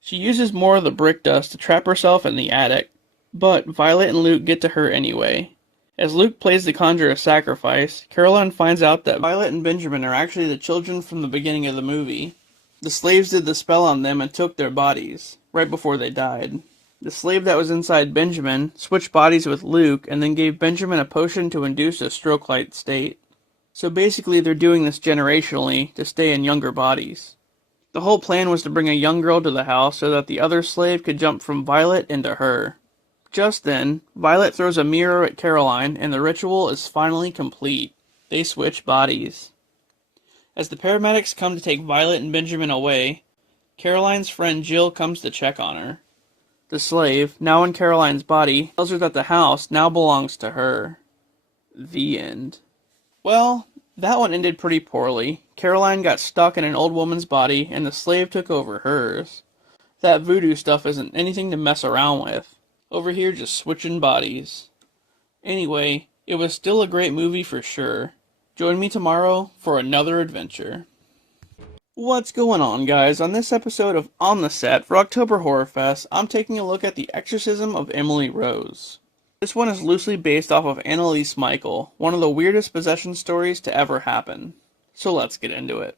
She uses more of the brick dust to trap herself in the attic, but Violet and Luke get to her anyway. As Luke plays the Conjure of Sacrifice, Caroline finds out that Violet and Benjamin are actually the children from the beginning of the movie. The slaves did the spell on them and took their bodies, right before they died. The slave that was inside Benjamin switched bodies with Luke and then gave Benjamin a potion to induce a stroke-like state. So basically they're doing this generationally to stay in younger bodies. The whole plan was to bring a young girl to the house so that the other slave could jump from Violet into her. Just then, Violet throws a mirror at Caroline and the ritual is finally complete. they switch bodies. As the paramedics come to take Violet and Benjamin away, Caroline's friend Jill comes to check on her. The slave, now in Caroline's body, tells her that the house now belongs to her. The end. Well, that one ended pretty poorly. Caroline got stuck in an old woman's body, and the slave took over hers. That voodoo stuff isn't anything to mess around with. Over here, just switching bodies. Anyway, it was still a great movie for sure. Join me tomorrow for another adventure. What's going on, guys? On this episode of On the Set for October Horrorfest, I'm taking a look at The Exorcism of Emily Rose. This one is loosely based off of Annalise Michael, one of the weirdest possession stories to ever happen. So let's get into it.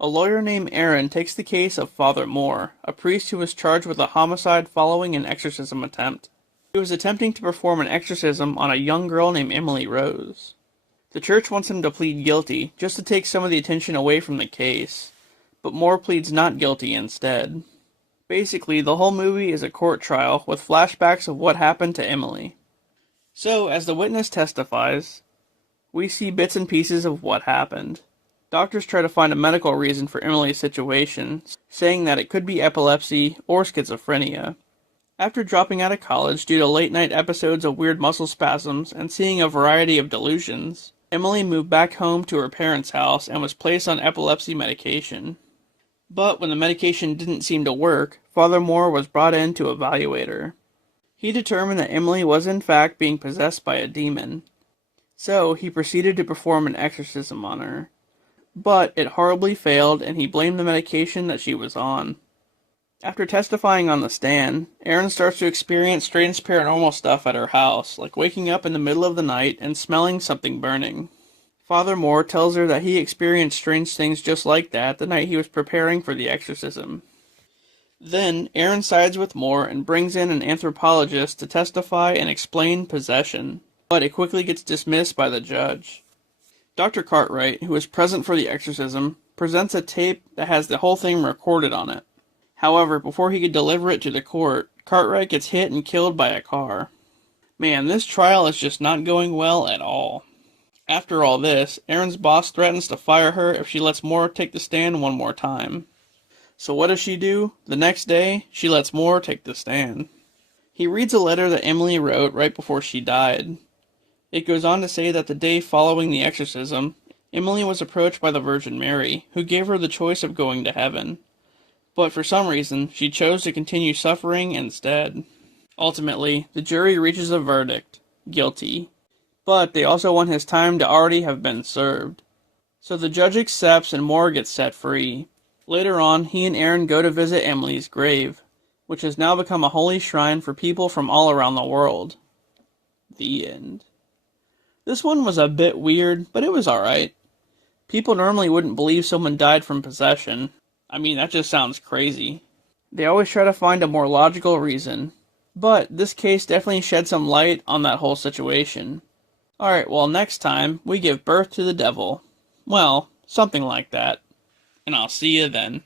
A lawyer named Aaron takes the case of Father Moore, a priest who was charged with a homicide following an exorcism attempt. He was attempting to perform an exorcism on a young girl named Emily Rose. The church wants him to plead guilty, just to take some of the attention away from the case, but Moore pleads not guilty instead. Basically, the whole movie is a court trial with flashbacks of what happened to Emily. So, as the witness testifies, we see bits and pieces of what happened. Doctors try to find a medical reason for Emily's situation, saying that it could be epilepsy or schizophrenia. After dropping out of college due to late-night episodes of weird muscle spasms and seeing a variety of delusions, Emily moved back home to her parents' house and was placed on epilepsy medication. But when the medication didn't seem to work, Father Moore was brought in to evaluate her. He determined that Emily was in fact being possessed by a demon. So he proceeded to perform an exorcism on her. But it horribly failed, and he blamed the medication that she was on. After testifying on the stand, Erin starts to experience strange paranormal stuff at her house, like waking up in the middle of the night and smelling something burning. Father Moore tells her that he experienced strange things just like that the night he was preparing for the exorcism. Then, Erin sides with Moore and brings in an anthropologist to testify and explain possession, but it quickly gets dismissed by the judge. Dr. Cartwright, who was present for the exorcism, presents a tape that has the whole thing recorded on it. However, before he could deliver it to the court, Cartwright gets hit and killed by a car. Man, this trial is just not going well at all. After all this, Erin's boss threatens to fire her if she lets Moore take the stand one more time. So what does she do? The next day, she lets Moore take the stand. He reads a letter that Emily wrote right before she died. It goes on to say that the day following the exorcism, Emily was approached by the Virgin Mary, who gave her the choice of going to heaven. But for some reason, she chose to continue suffering instead. Ultimately, the jury reaches a verdict: guilty. But they also want his time to already have been served. So the judge accepts and Moore gets set free. Later on, he and Erin go to visit Emily's grave, which has now become a holy shrine for people from all around the world. The end. This one was a bit weird, but it was alright. People normally wouldn't believe someone died from possession. I mean, that just sounds crazy. They always try to find a more logical reason. But this case definitely shed some light on that whole situation. Alright, well, next time, we give birth to the devil. Well, something like that. And I'll see you then.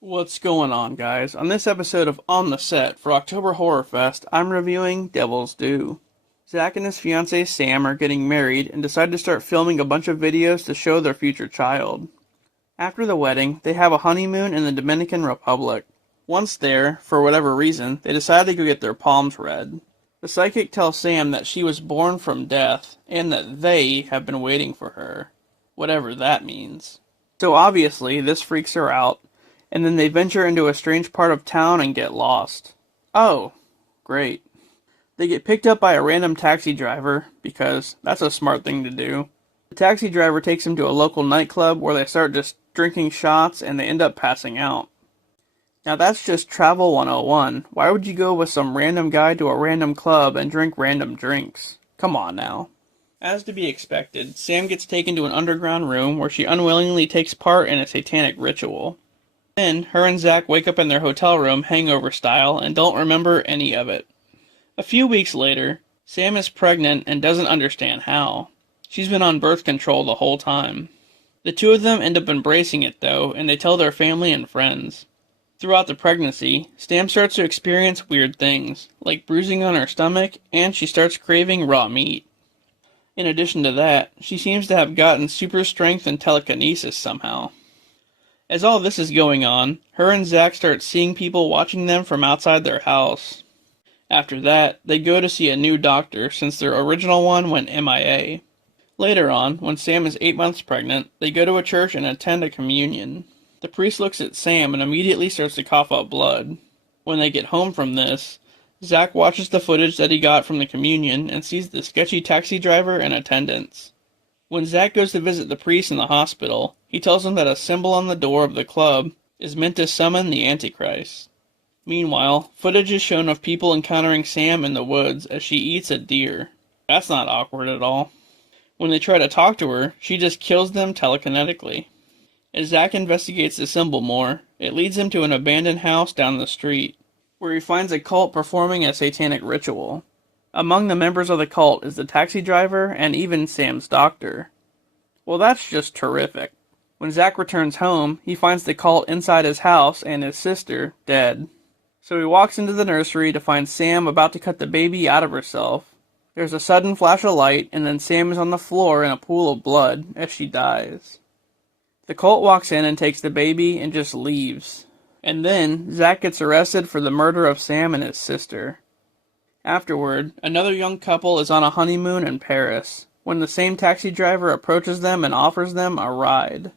What's going on, guys? On this episode of On the Set for October Horrorfest, I'm reviewing Devil's Due. Zach and his fiancée Sam are getting married and decide to start filming a bunch of videos to show their future child. After the wedding, they have a honeymoon in the Dominican Republic. Once there, for whatever reason, they decide to go get their palms read. The psychic tells Sam that she was born from death, and that they have been waiting for her. Whatever that means. So obviously, this freaks her out, and then they venture into a strange part of town and get lost. Oh, great. They get picked up by a random taxi driver, because that's a smart thing to do. The taxi driver takes them to a local nightclub where they start just drinking shots and they end up passing out. Now that's just Travel 101. Why would you go with some random guy to a random club and drink random drinks? Come on now. As to be expected, Sam gets taken to an underground room where she unwillingly takes part in a satanic ritual. Then, her and Zach wake up in their hotel room hangover style and don't remember any of it. A few weeks later, Sam is pregnant and doesn't understand how. She's been on birth control the whole time. The two of them end up embracing it though, and they tell their family and friends. Throughout the pregnancy, Sam starts to experience weird things, like bruising on her stomach, and she starts craving raw meat. In addition to that, she seems to have gotten super strength and telekinesis somehow. As all this is going on, her and Zach start seeing people watching them from outside their house. After that, they go to see a new doctor since their original one went MIA. Later on, when Sam is 8 months pregnant, they go to a church and attend a communion. The priest looks at Sam and immediately starts to cough up blood. When they get home from this, Zach watches the footage that he got from the communion and sees the sketchy taxi driver and attendants. When Zach goes to visit the priest in the hospital, he tells him that a symbol on the door of the club is meant to summon the Antichrist. Meanwhile, footage is shown of people encountering Sam in the woods as she eats a deer. That's not awkward at all. When they try to talk to her, she just kills them telekinetically. As Zach investigates the symbol more, it leads him to an abandoned house down the street, where he finds a cult performing a satanic ritual. Among the members of the cult is the taxi driver and even Sam's doctor. Well, that's just terrific. When Zach returns home, he finds the cult inside his house and his sister dead. So he walks into the nursery to find Sam about to cut the baby out of herself. There's a sudden flash of light, and then Sam is on the floor in a pool of blood as she dies. The cult walks in and takes the baby and just leaves. And then, Zach gets arrested for the murder of Sam and his sister. Afterward, another young couple is on a honeymoon in Paris, when the same taxi driver approaches them and offers them a ride.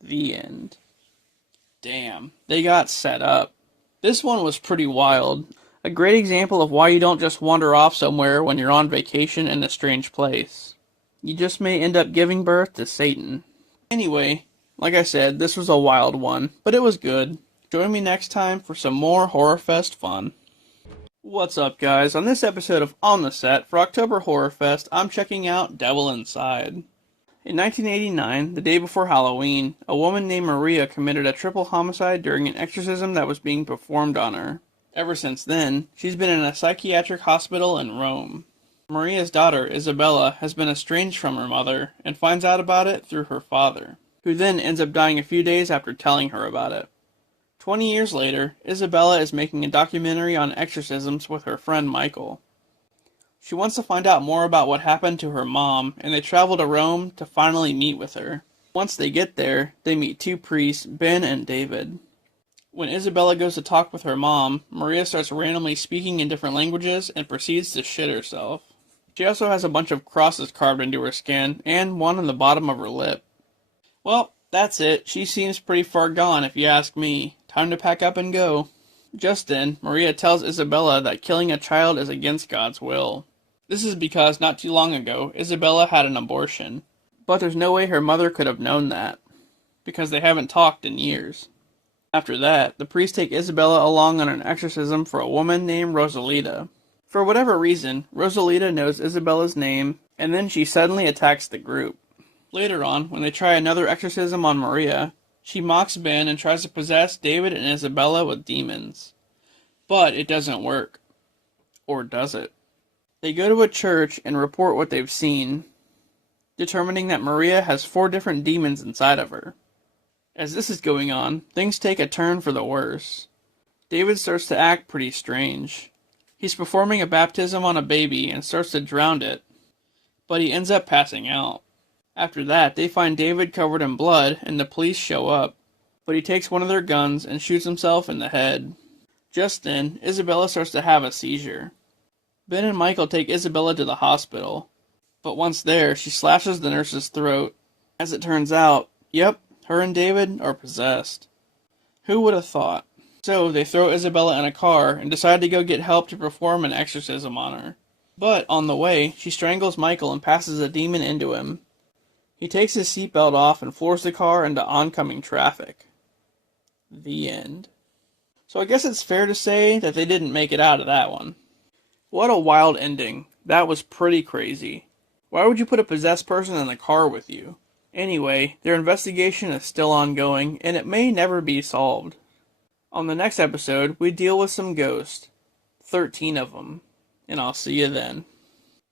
The end. Damn, they got set up. This one was pretty wild. A great example of why you don't just wander off somewhere when you're on vacation in a strange place. You just may end up giving birth to Satan. Anyway, like I said, this was a wild one, but it was good. Join me next time for some more Horrorfest fun. What's up, guys? On this episode of On the Set for October Horrorfest, I'm checking out Devil Inside. In 1989, the day before Halloween, a woman named Maria committed a triple homicide during an exorcism that was being performed on her. Ever since then, she's been in a psychiatric hospital in Rome. Maria's daughter, Isabella, has been estranged from her mother and finds out about it through her father, who then ends up dying a few days after telling her about it. 20 years later, Isabella is making a documentary on exorcisms with her friend Michael. She wants to find out more about what happened to her mom, and they travel to Rome to finally meet with her. Once they get there, they meet two priests, Ben and David. When Isabella goes to talk with her mom, Maria starts randomly speaking in different languages and proceeds to shit herself. She also has a bunch of crosses carved into her skin, and one on the bottom of her lip. Well, that's it. She seems pretty far gone if you ask me. Time to pack up and go. Just then, Maria tells Isabella that killing a child is against God's will. This is because not too long ago, Isabella had an abortion. But there's no way her mother could have known that, because they haven't talked in years. After that, the priests take Isabella along on an exorcism for a woman named Rosalita. For whatever reason, Rosalita knows Isabella's name, and then she suddenly attacks the group. Later on, when they try another exorcism on Maria, she mocks Ben and tries to possess David and Isabella with demons. But it doesn't work. Or does it? They go to a church and report what they've seen, determining that Maria has 4 different demons inside of her. As this is going on, things take a turn for the worse. David starts to act pretty strange. He's performing a baptism on a baby and starts to drown it, but he ends up passing out. After that, they find David covered in blood and the police show up, but he takes one of their guns and shoots himself in the head. Just then, Isabella starts to have a seizure. Ben and Michael take Isabella to the hospital, but once there, she slashes the nurse's throat. As it turns out, yep, her and David are possessed. Who would have thought? So they throw Isabella in a car and decide to go get help to perform an exorcism on her. But on the way, she strangles Michael and passes a demon into him. He takes his seatbelt off and floors the car into oncoming traffic. The end. So I guess it's fair to say that they didn't make it out of that one. What a wild ending. That was pretty crazy. Why would you put a possessed person in the car with you? Anyway, their investigation is still ongoing, and it may never be solved. On the next episode, we deal with some ghosts. 13 of them. And I'll see you then.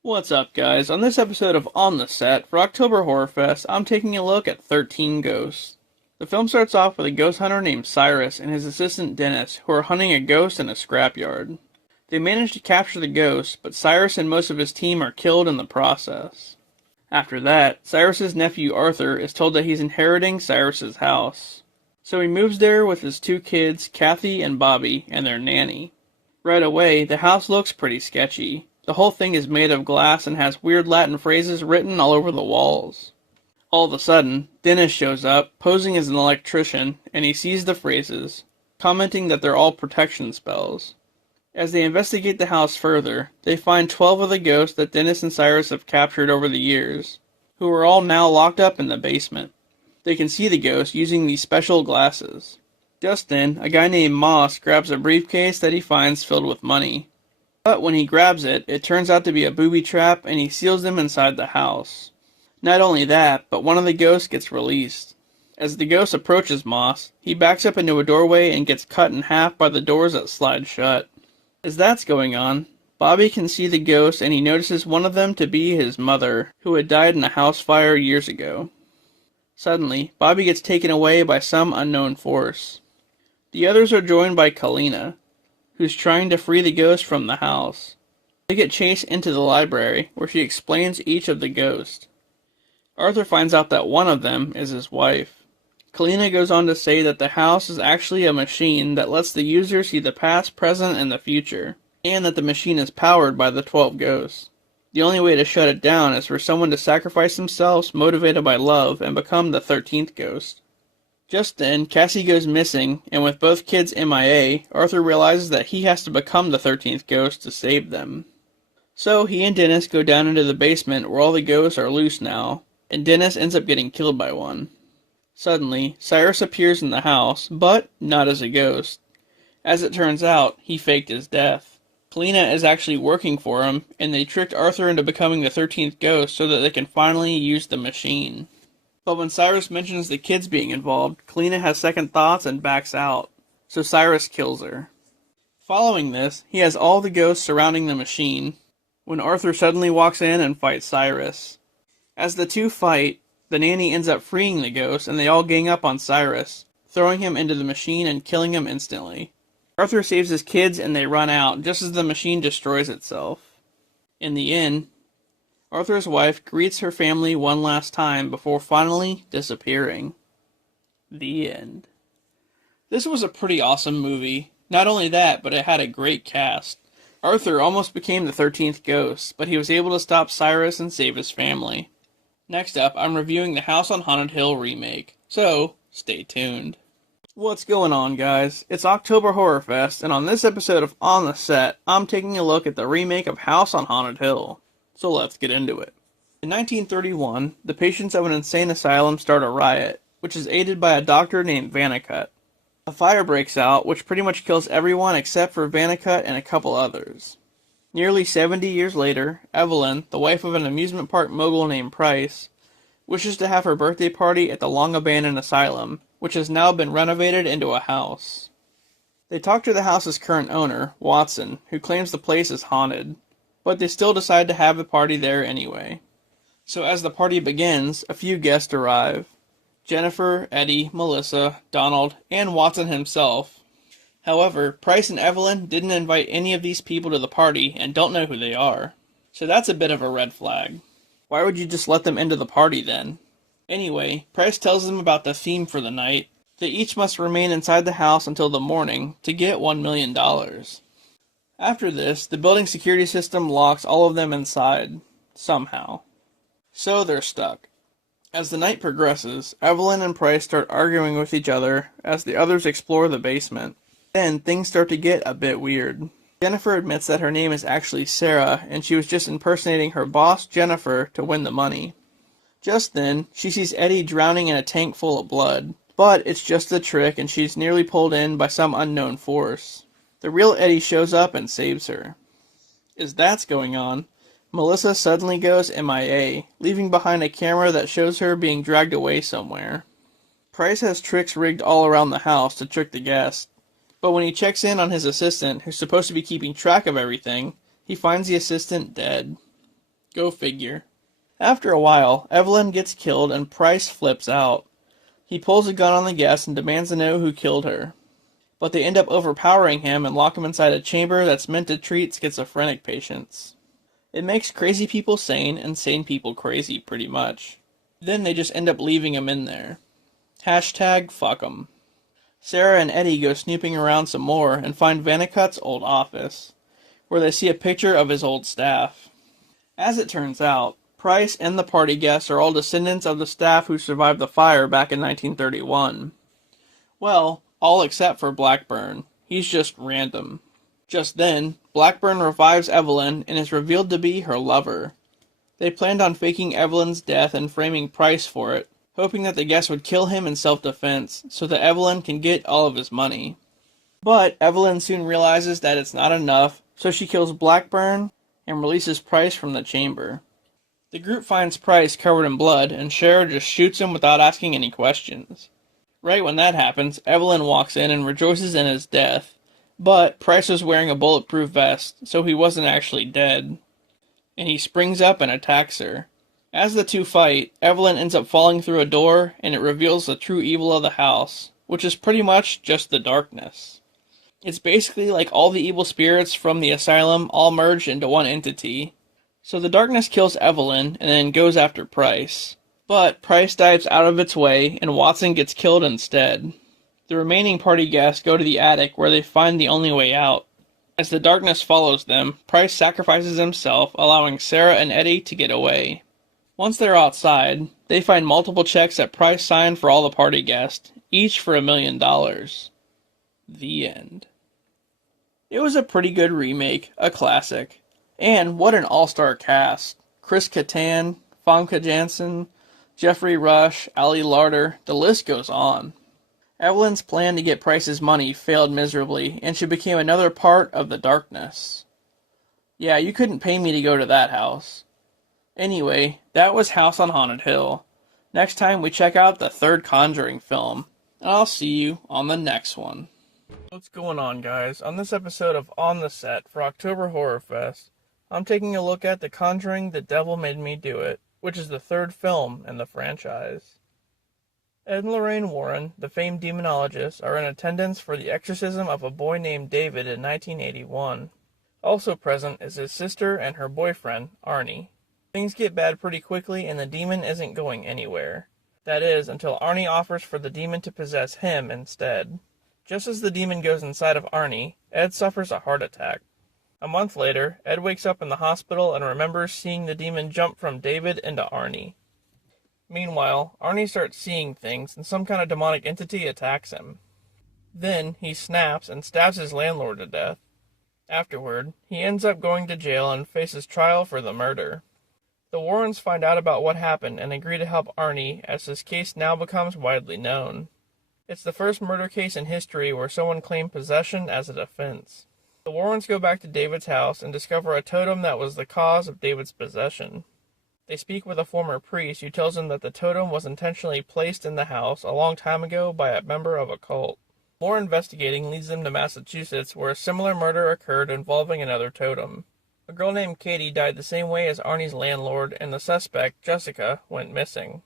What's up, guys? On this episode of On the Set for October Horrorfest, I'm taking a look at 13 ghosts. The film starts off with a ghost hunter named Cyrus and his assistant Dennis, who are hunting a ghost in a scrapyard. They manage to capture the ghost, but Cyrus and most of his team are killed in the process. After that, Cyrus's nephew Arthur is told that he's inheriting Cyrus's house. So he moves there with his two kids, Kathy and Bobby, and their nanny. Right away, the house looks pretty sketchy. The whole thing is made of glass and has weird Latin phrases written all over the walls. All of a sudden, Dennis shows up, posing as an electrician, and he sees the phrases, commenting that they're all protection spells. As they investigate the house further, they find 12 of the ghosts that Dennis and Cyrus have captured over the years, who are all now locked up in the basement. They can see the ghosts using these special glasses. Just then, a guy named Moss grabs a briefcase that he finds filled with money. But when he grabs it, it turns out to be a booby trap and he seals them inside the house. Not only that, but one of the ghosts gets released. As the ghost approaches Moss, he backs up into a doorway and gets cut in half by the doors that slide shut. As that's going on, Bobby can see the ghost and he notices one of them to be his mother, who had died in a house fire years ago. Suddenly, Bobby gets taken away by some unknown force. The others are joined by Kalina, who's trying to free the ghost from the house. They get chased into the library, where she explains each of the ghosts. Arthur finds out that one of them is his wife. Kalina goes on to say that the house is actually a machine that lets the user see the past, present, and the future, and that the machine is powered by the 12 ghosts. The only way to shut it down is for someone to sacrifice themselves motivated by love and become the 13th ghost. Just then, Cassie goes missing, and with both kids MIA, Arthur realizes that he has to become the 13th ghost to save them. So he and Dennis go down into the basement where all the ghosts are loose now, and Dennis ends up getting killed by one. Suddenly, Cyrus appears in the house, but not as a ghost. As it turns out, he faked his death. Kalina is actually working for him, and they tricked Arthur into becoming the 13th ghost so that they can finally use the machine. But when Cyrus mentions the kids being involved, Kalina has second thoughts and backs out, so Cyrus kills her. Following this, he has all the ghosts surrounding the machine, when Arthur suddenly walks in and fights Cyrus. As the two fight, the nanny ends up freeing the ghost and they all gang up on Cyrus, throwing him into the machine and killing him instantly. Arthur saves his kids and they run out just as the machine destroys itself. In the end, Arthur's wife greets her family one last time before finally disappearing. The end. This was a pretty awesome movie. Not only that, but it had a great cast. Arthur almost became the 13th ghost, but he was able to stop Cyrus and save his family. Next up, I'm reviewing the House on Haunted Hill remake, so stay tuned. What's going on, guys? It's October Horrorfest, and on this episode of On the Set, I'm taking a look at the remake of House on Haunted Hill. So let's get into it. In 1931, the patients of an insane asylum start a riot, which is aided by a doctor named CONNECTICUT. A fire breaks out, which pretty much kills everyone except for CONNECTICUT and a couple others. Nearly 70 years later, Evelyn, the wife of an amusement park mogul named Price, wishes to have her birthday party at the long-abandoned asylum, which has now been renovated into a house. They talk to the house's current owner, Watson, who claims the place is haunted, but they still decide to have the party there anyway. So as the party begins, a few guests arrive. Jennifer, Eddie, Melissa, Donald, and Watson himself. However, Price and Evelyn didn't invite any of these people to the party and don't know who they are. So that's a bit of a red flag. Why would you just let them into the party then? Anyway, Price tells them about the theme for the night. They each must remain inside the house until the morning to get $1 million. After this, the building security system locks all of them inside, somehow. So they're stuck. As the night progresses, Evelyn and Price start arguing with each other as the others explore the basement. Then things start to get a bit weird. Jennifer admits that her name is actually Sarah, and she was just impersonating her boss, Jennifer, to win the money. Just then, she sees Eddie drowning in a tank full of blood, but it's just a trick and she's nearly pulled in by some unknown force. The real Eddie shows up and saves her. As that's going on, Melissa suddenly goes MIA, leaving behind a camera that shows her being dragged away somewhere. Price has tricks rigged all around the house to trick the guests. But when he checks in on his assistant, who's supposed to be keeping track of everything, he finds the assistant dead. Go figure. After a while, Evelyn gets killed and Price flips out. He pulls a gun on the guest and demands to know who killed her. but they end up overpowering him and lock him inside a chamber that's meant to treat schizophrenic patients. It makes crazy people sane and sane people crazy, pretty much. Then they just end up leaving him in there. Hashtag fuck 'em. Sarah and Eddie go snooping around some more and find Vannicut's old office, where they see a picture of his old staff. As it turns out, Price and the party guests are all descendants of the staff who survived the fire back in 1931. Well, all except for Blackburn. He's just random. Just then, Blackburn revives Evelyn and is revealed to be her lover. They planned on faking Evelyn's death and framing Price for it, hoping that the guests would kill him in self-defense so that Evelyn can get all of his money. But Evelyn soon realizes that it's not enough, so she kills Blackburn and releases Price from the chamber. The group finds Price covered in blood, and Cher just shoots him without asking any questions. Right when that happens, Evelyn walks in and rejoices in his death, but Price was wearing a bulletproof vest, so he wasn't actually dead. And he springs up and attacks her. As the two fight, Evelyn ends up falling through a door, and it reveals the true evil of the house, which is pretty much just the darkness. It's basically like all the evil spirits from the asylum all merged into one entity. So the darkness kills Evelyn and then goes after Price. But Price dives out of its way and Watson gets killed instead. The remaining party guests go to the attic where they find the only way out. As the darkness follows them, Price sacrifices himself, allowing Sarah and Eddie to get away. Once they're outside, they find multiple checks that Price signed for all the party guests, each for $1 million. The end. It was a pretty good remake, a classic. And what an all-star cast. Chris Kattan, Famke Janssen, Jeffrey Rush, Ali Larter, the list goes on. Evelyn's plan to get Price's money failed miserably, and she became another part of the darkness. Yeah, you couldn't pay me to go to that house. Anyway, that was House on Haunted Hill. Next time we check out the third Conjuring film, and I'll see you on the next one. What's going on, guys? On this episode of On the Set for October Horrorfest, I'm taking a look at The Conjuring, The Devil Made Me Do It, which is the third film in the franchise. Ed and Lorraine Warren, the famed demonologists, are in attendance for the exorcism of a boy named David in 1981. Also present is his sister and her boyfriend, Arnie. Things get bad pretty quickly and the demon isn't going anywhere. That is, until Arnie offers for the demon to possess him instead. Just as the demon goes inside of Arnie, Ed suffers a heart attack. A month later, Ed wakes up in the hospital and remembers seeing the demon jump from David into Arnie. Meanwhile, Arnie starts seeing things and some kind of demonic entity attacks him. Then, he snaps and stabs his landlord to death. Afterward, he ends up going to jail and faces trial for the murder. The Warrens find out about what happened and agree to help Arnie as his case now becomes widely known. It's the first murder case in history where someone claimed possession as a defense. The Warrens go back to David's house and discover a totem that was the cause of David's possession. They speak with a former priest who tells them that the totem was intentionally placed in the house a long time ago by a member of a cult. More investigating leads them to Massachusetts, where a similar murder occurred involving another totem. A girl named Katie died the same way as Arnie's landlord, and the suspect, Jessica, went missing.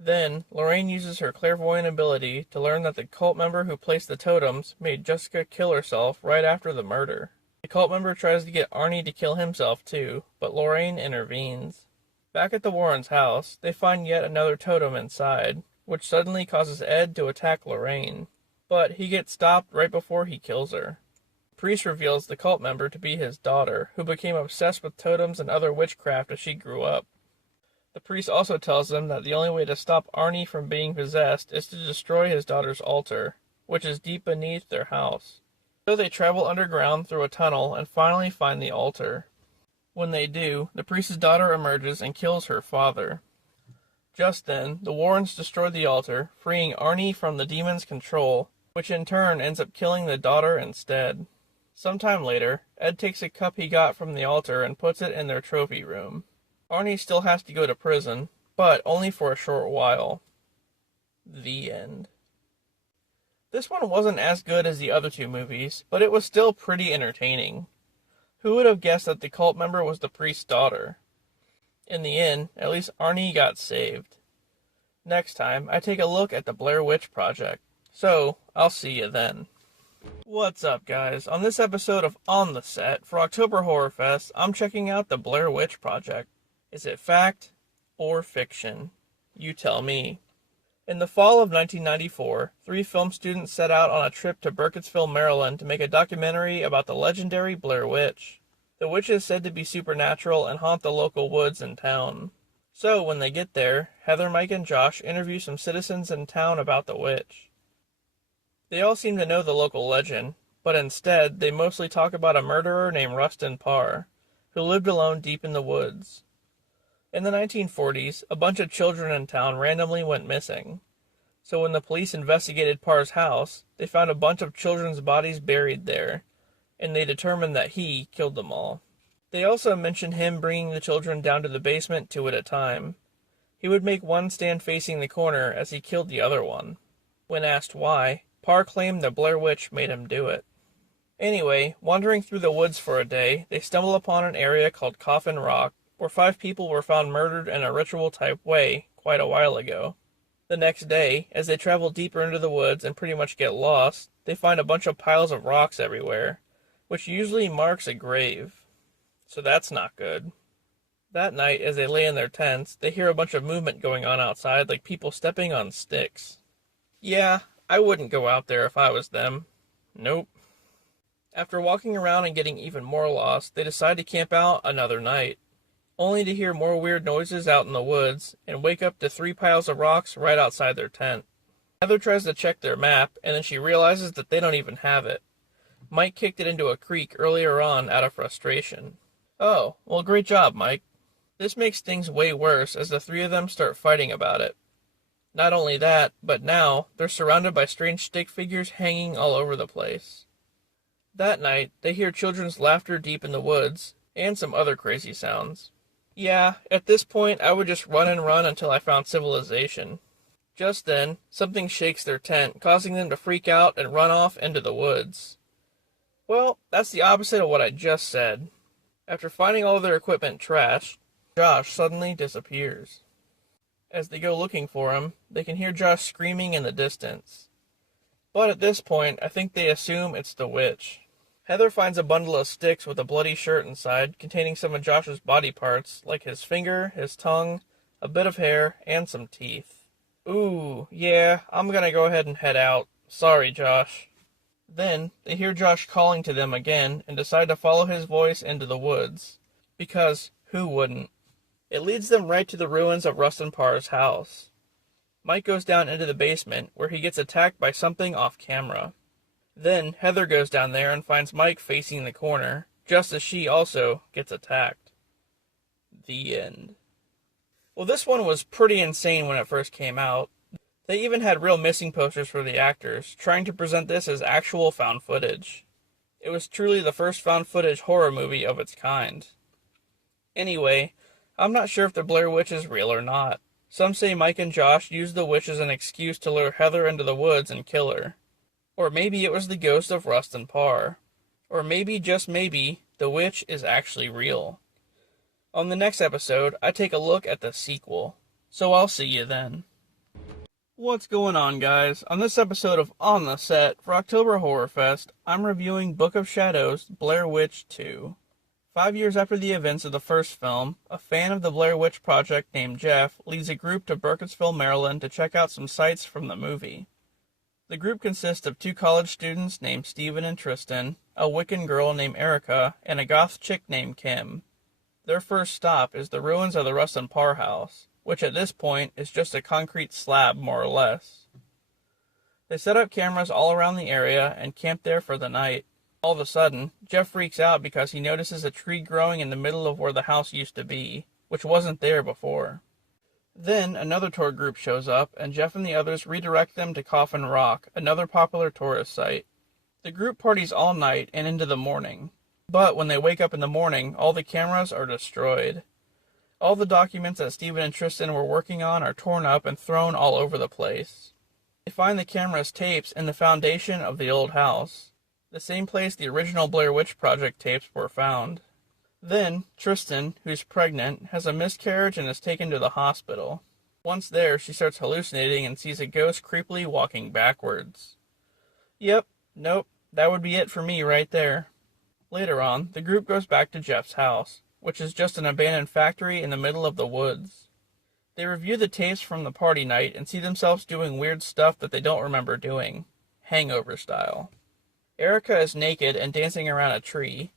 Then, Lorraine uses her clairvoyant ability to learn that the cult member who placed the totems made Jessica kill herself right after the murder. The cult member tries to get Arnie to kill himself too, but Lorraine intervenes. Back at the Warrens' house, they find yet another totem inside, which suddenly causes Ed to attack Lorraine. But he gets stopped right before he kills her. The priest reveals the cult member to be his daughter, who became obsessed with totems and other witchcraft as she grew up. The priest also tells them that the only way to stop Arnie from being possessed is to destroy his daughter's altar, which is deep beneath their house. So they travel underground through a tunnel and finally find the altar. When they do, the priest's daughter emerges and kills her father. Just then, the Warrens destroy the altar, freeing Arnie from the demon's control, which in turn ends up killing the daughter instead. Sometime later, Ed takes a cup he got from the altar and puts it in their trophy room. Arnie still has to go to prison, but only for a short while. The end. This one wasn't as good as the other two movies, but it was still pretty entertaining. Who would have guessed that the cult member was the priest's daughter? In the end, at least Arnie got saved. Next time, I take a look at the Blair Witch Project. So, I'll see you then. What's up, guys? On this episode of On the Set for October Horrorfest, I'm checking out the Blair Witch Project. Is it fact or fiction? You tell me. In the fall of 1994, 3 film students set out on a trip to Burkittsville, Maryland to make a documentary about the legendary Blair Witch. The witch is said to be supernatural and haunt the local woods in town. So, when they get there, Heather, Mike, and Josh interview some citizens in town about the witch. They all seem to know the local legend, but instead, they mostly talk about a murderer named Rustin Parr, who lived alone deep in the woods. In the 1940s, a bunch of children in town randomly went missing. So when the police investigated Parr's house, they found a bunch of children's bodies buried there, and they determined that he killed them all. They also mentioned him bringing the children down to the basement 2 at a time. He would make one stand facing the corner as he killed the other one. When asked why, Parr claimed the Blair Witch made him do it. Anyway, wandering through the woods for a day, they stumble upon an area called Coffin Rock, where 5 people were found murdered in a ritual-type way quite a while ago. The next day, as they travel deeper into the woods and pretty much get lost, they find a bunch of piles of rocks everywhere, which usually marks a grave. So that's not good. That night, as they lay in their tents, they hear a bunch of movement going on outside, like people stepping on sticks. Yeah, I wouldn't go out there if I was them. Nope. After walking around and getting even more lost, they decide to camp out another night, only to hear more weird noises out in the woods and wake up to 3 piles of rocks right outside their tent. Heather tries to check their map, and then she realizes that they don't even have it. Mike kicked it into a creek earlier on out of frustration. Oh, well, great job, Mike. This makes things way worse as the 3 of them start fighting about it. Not only that, but now they're surrounded by strange stick figures hanging all over the place. That night, they hear children's laughter deep in the woods, and some other crazy sounds. Yeah, at this point, I would just run and run until I found civilization. Just then, something shakes their tent, causing them to freak out and run off into the woods. Well, that's the opposite of what I just said. After finding all of their equipment trashed, Josh suddenly disappears. As they go looking for him, they can hear Josh screaming in the distance. But at this point, I think they assume it's the witch. Heather finds a bundle of sticks with a bloody shirt inside, containing some of Josh's body parts, like his finger, his tongue, a bit of hair, and some teeth. Ooh, yeah, I'm gonna go ahead and head out. Sorry, Josh. Then, they hear Josh calling to them again, and decide to follow his voice into the woods. Because, who wouldn't? It leads them right to the ruins of Rustin Parr's house. Mike goes down into the basement, where he gets attacked by something off camera. Then, Heather goes down there and finds Mike facing the corner, just as she also gets attacked. The end. Well, this one was pretty insane when it first came out. They even had real missing posters for the actors, trying to present this as actual found footage. It was truly the first found footage horror movie of its kind. Anyway, I'm not sure if the Blair Witch is real or not. Some say Mike and Josh used the witch as an excuse to lure Heather into the woods and kill her. Or maybe it was the ghost of Rustin Parr. Or maybe, just maybe, the witch is actually real. On the next episode, I take a look at the sequel. So I'll see you then. What's going on, guys? On this episode of On the Set for October Horrorfest, I'm reviewing Book of Shadows, Blair Witch 2. 5 years after the events of the first film, a fan of the Blair Witch Project named Jeff leads a group to Burkittsville, Maryland to check out some sights from the movie. The group consists of 2 college students named Steven and Tristan, a Wiccan girl named Erica, and a goth chick named Kim. Their first stop is the ruins of the Rustin Parr house, which at this point is just a concrete slab more or less. They set up cameras all around the area and camp there for the night. All of a sudden, Jeff freaks out because he notices a tree growing in the middle of where the house used to be, which wasn't there before. Then, another tour group shows up, and Jeff and the others redirect them to Coffin Rock, another popular tourist site. The group parties all night and into the morning. But when they wake up in the morning, all the cameras are destroyed. All the documents that Steven and Tristan were working on are torn up and thrown all over the place. They find the camera's tapes in the foundation of the old house, the same place the original Blair Witch Project tapes were found. Then, Tristan, who's pregnant, has a miscarriage and is taken to the hospital. Once there, she starts hallucinating and sees a ghost creepily walking backwards. Yep, nope, That would be it for me right there. Later on, the group goes back to Jeff's house, which is just an abandoned factory in the middle of the woods. They review the tapes from the party night and see themselves doing weird stuff that they don't remember doing, hangover style. Erica is naked and dancing around a tree.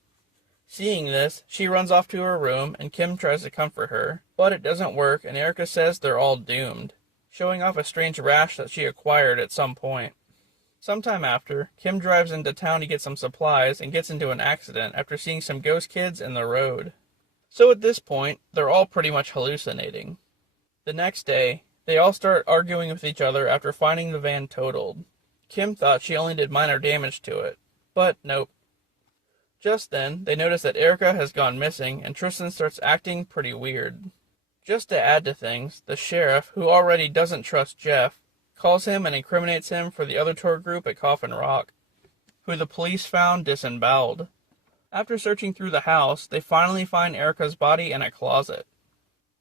Seeing this, she runs off to her room and Kim tries to comfort her, but it doesn't work and Erica says they're all doomed, showing off a strange rash that she acquired at some point. Sometime after, Kim drives into town to get some supplies and gets into an accident after seeing some ghost kids in the road. So at this point, they're all pretty much hallucinating. The next day, they all start arguing with each other after finding the van totaled. Kim thought she only did minor damage to it, but nope. Just then, they notice that Erica has gone missing and Tristan starts acting pretty weird. Just to add to things, the sheriff, who already doesn't trust Jeff, calls him and incriminates him for the other tour group at Coffin Rock, who the police found disemboweled. After searching through the house, they finally find Erica's body in a closet.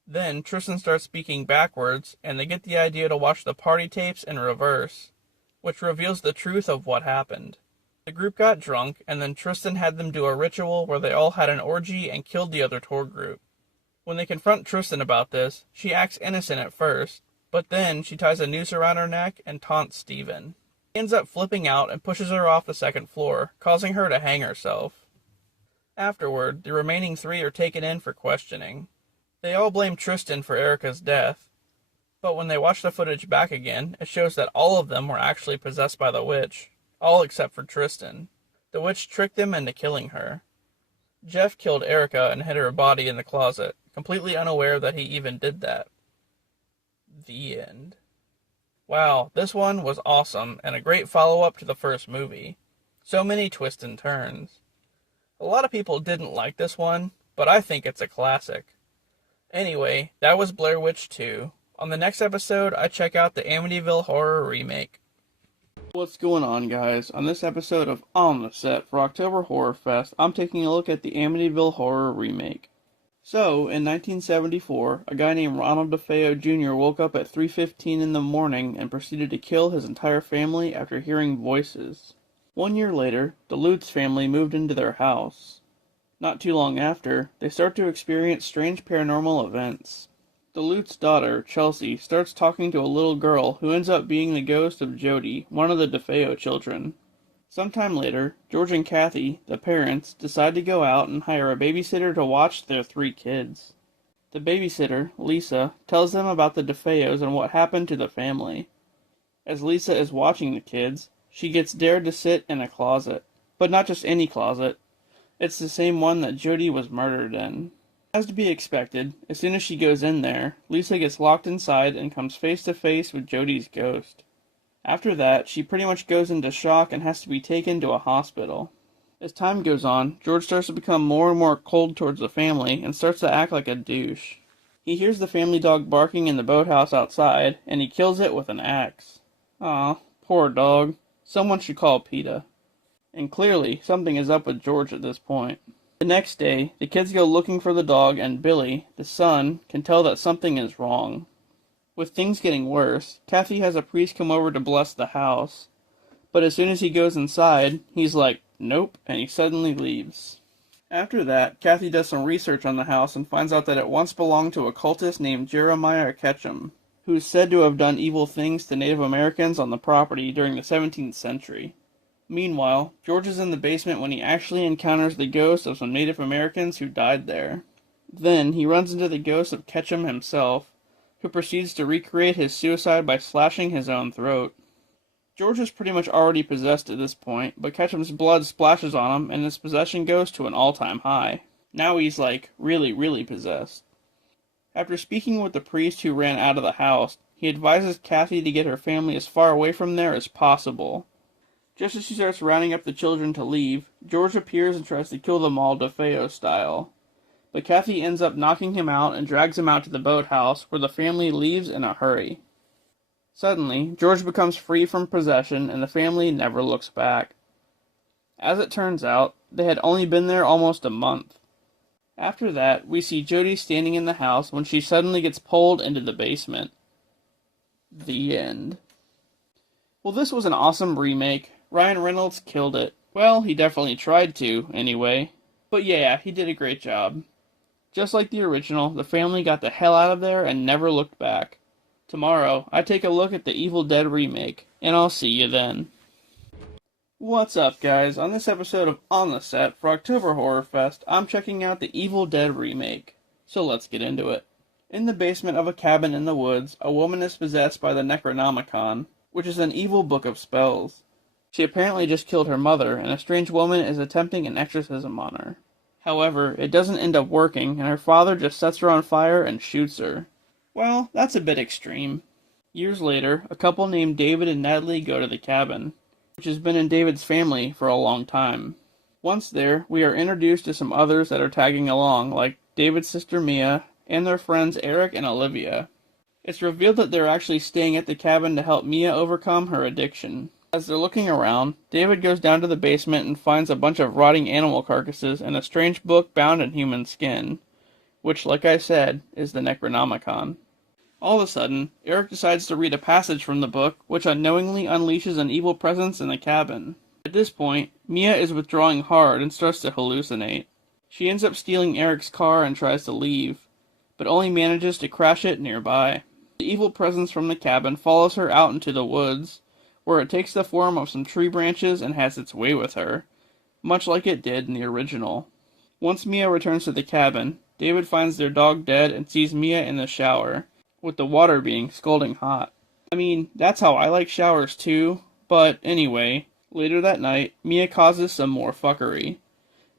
Then Tristan starts speaking backwards, and they get the idea to watch the party tapes in reverse, which reveals the truth of what happened. The group got drunk, and then Tristan had them do a ritual where they all had an orgy and killed the other tour group. When they confront Tristan about this, she acts innocent at first, but then she ties a noose around her neck and taunts Steven. He ends up flipping out and pushes her off the second floor, causing her to hang herself. Afterward, the remaining three are taken in for questioning. They all blame Tristan for Erica's death, but when they watch the footage back again, it shows that all of them were actually possessed by the witch, all except for Tristan. The witch tricked them into killing her. Jeff killed Erica and hid her body in the closet, completely unaware that he even did that. The end. Wow, this one was awesome and a great follow-up to the first movie. So many twists and turns. A lot of people didn't like this one, but I think it's a classic. Anyway, that was Blair Witch 2. On the next episode, I check out the Amityville Horror Remake. What's going on, guys? On this episode of On the Set for October Horrorfest, I'm taking a look at the Amityville Horror Remake. So, in 1974, a guy named Ronald DeFeo Jr. woke up at 3:15 in the morning and proceeded to kill his entire family after hearing voices. 1 year later, the Lutz family moved into their house. Not too long after, they start to experience strange paranormal events. The Lutz daughter, Chelsea, starts talking to a little girl who ends up being the ghost of Jody, one of the DeFeo children. Sometime later, George and Kathy, the parents, decide to go out and hire a babysitter to watch their 3 kids. The babysitter, Lisa, tells them about the DeFeos and what happened to the family. As Lisa is watching the kids, she gets dared to sit in a closet. But not just any closet. It's the same one that Jody was murdered in. As to be expected, as soon as she goes in there, Lisa gets locked inside and comes face to face with Jody's ghost. After that, she pretty much goes into shock and has to be taken to a hospital. As time goes on, George starts to become more and more cold towards the family and starts to act like a douche. He hears the family dog barking in the boathouse outside, and he kills it with an axe. Aw, poor dog. Someone should call PETA. And clearly, something is up with George at this point. The next day, the kids go looking for the dog, and Billy, the son, can tell that something is wrong. With things getting worse, Kathy has a priest come over to bless the house. But as soon as he goes inside, he's like, nope, and he suddenly leaves. After that, Kathy does some research on the house and finds out that it once belonged to a cultist named Jeremiah Ketchum, who is said to have done evil things to Native Americans on the property during the 17th century. Meanwhile, George is in the basement when he actually encounters the ghost of some Native Americans who died there. Then, he runs into the ghost of Ketchum himself, who proceeds to recreate his suicide by slashing his own throat. George is pretty much already possessed at this point, but Ketchum's blood splashes on him and his possession goes to an all-time high. Now he's like, really possessed. After speaking with the priest who ran out of the house, he advises Kathy to get her family as far away from there as possible. Just as she starts rounding up the children to leave, George appears and tries to kill them all DeFeo style. But Kathy ends up knocking him out and drags him out to the boathouse, where the family leaves in a hurry. Suddenly, George becomes free from possession and the family never looks back. As it turns out, they had only been there almost a month. After that, we see Jody standing in the house when she suddenly gets pulled into the basement. The end. Well, this was an awesome remake. Ryan Reynolds killed it. Well, he definitely tried to, anyway. But yeah, he did a great job. Just like the original, the family got the hell out of there and never looked back. Tomorrow, I take a look at the Evil Dead remake, and I'll see you then. What's up, guys? On this episode of On the Set for October Horrorfest, I'm checking out the Evil Dead remake. So let's get into it. In the basement of a cabin in the woods, a woman is possessed by the Necronomicon, which is an evil book of spells. She apparently just killed her mother, and a strange woman is attempting an exorcism on her. However, it doesn't end up working, and her father just sets her on fire and shoots her. Well, that's a bit extreme. Years later, a couple named David and Natalie go to the cabin, which has been in David's family for a long time. Once there, we are introduced to some others that are tagging along, like David's sister Mia, and their friends Eric and Olivia. It's revealed that they're actually staying at the cabin to help Mia overcome her addiction. As they're looking around, David goes down to the basement and finds a bunch of rotting animal carcasses and a strange book bound in human skin, which, like I said, is the Necronomicon. All of a sudden, Eric decides to read a passage from the book, which unknowingly unleashes an evil presence in the cabin. At this point, Mia is withdrawing hard and starts to hallucinate. She ends up stealing Eric's car and tries to leave, but only manages to crash it nearby. The evil presence from the cabin follows her out into the woods, where it takes the form of some tree branches and has its way with her, much like it did in the original. Once Mia returns to the cabin, David finds their dog dead and sees Mia in the shower, with the water being scalding hot. I mean, that's how I like showers too, but anyway, later that night, Mia causes some more fuckery.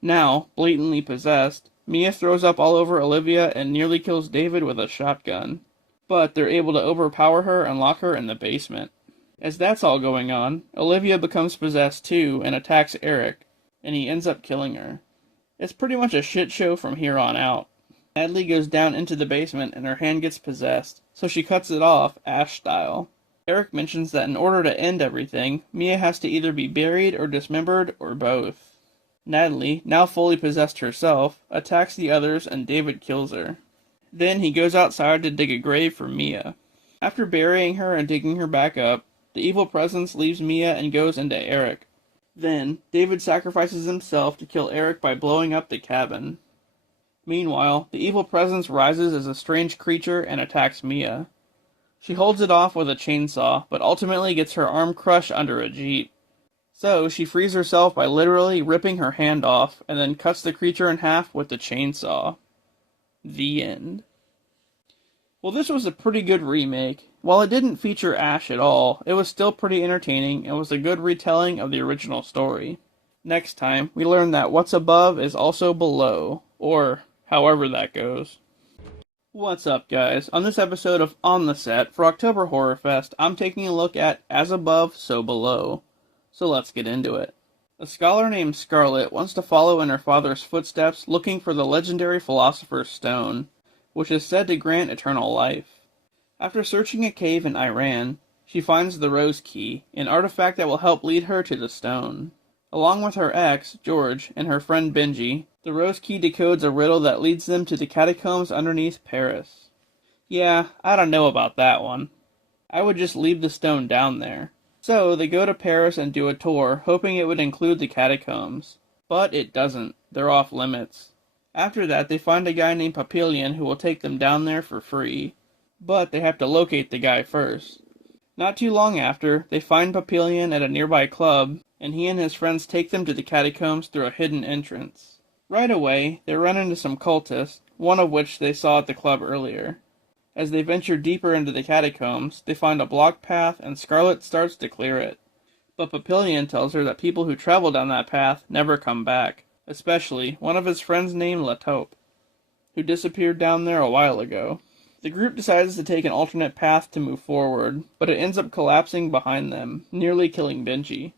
Now, blatantly possessed, Mia throws up all over Olivia and nearly kills David with a shotgun. But they're able to overpower her and lock her in the basement. As that's all going on, Olivia becomes possessed too and attacks Eric, and he ends up killing her. It's pretty much a shit show from here on out. Natalie goes down into the basement and her hand gets possessed, so she cuts it off, Ash style. Eric mentions that in order to end everything, Mia has to either be buried or dismembered or both. Natalie, now fully possessed herself, attacks the others and David kills her. Then he goes outside to dig a grave for Mia. After burying her and digging her back up, the evil presence leaves Mia and goes into Eric. Then, David sacrifices himself to kill Eric by blowing up the cabin. Meanwhile, the evil presence rises as a strange creature and attacks Mia. She holds it off with a chainsaw, but ultimately gets her arm crushed under a jeep. So, she frees herself by literally ripping her hand off, and then cuts the creature in half with the chainsaw. The end. Well, this was a pretty good remake. While it didn't feature Ash at all, it was still pretty entertaining and was a good retelling of the original story. Next time, we learn that what's above is also below, or however that goes. What's up, guys? On this episode of On the Set for October Horrorfest, I'm taking a look at As Above, So Below. So let's get into it. A scholar named Scarlet wants to follow in her father's footsteps looking for the legendary Philosopher's Stone, which is said to grant eternal life. After searching a cave in Iran, she finds the Rose Key, an artifact that will help lead her to the stone. Along with her ex, George, and her friend Benji, the Rose Key decodes a riddle that leads them to the catacombs underneath Paris. Yeah, I don't know about that one. I would just leave the stone down there. So, they go to Paris and do a tour, hoping it would include the catacombs. But it doesn't. They're off limits. After that, they find a guy named Papillion who will take them down there for free. But they have to locate the guy first. Not too long after, they find Papillion at a nearby club, and he and his friends take them to the catacombs through a hidden entrance. Right away, they run into some cultists, one of which they saw at the club earlier. As they venture deeper into the catacombs, they find a blocked path and Scarlet starts to clear it. But Papillion tells her that people who travel down that path never come back, especially one of his friends named La Taupe, who disappeared down there a while ago. The group decides to take an alternate path to move forward, but it ends up collapsing behind them, nearly killing Benji.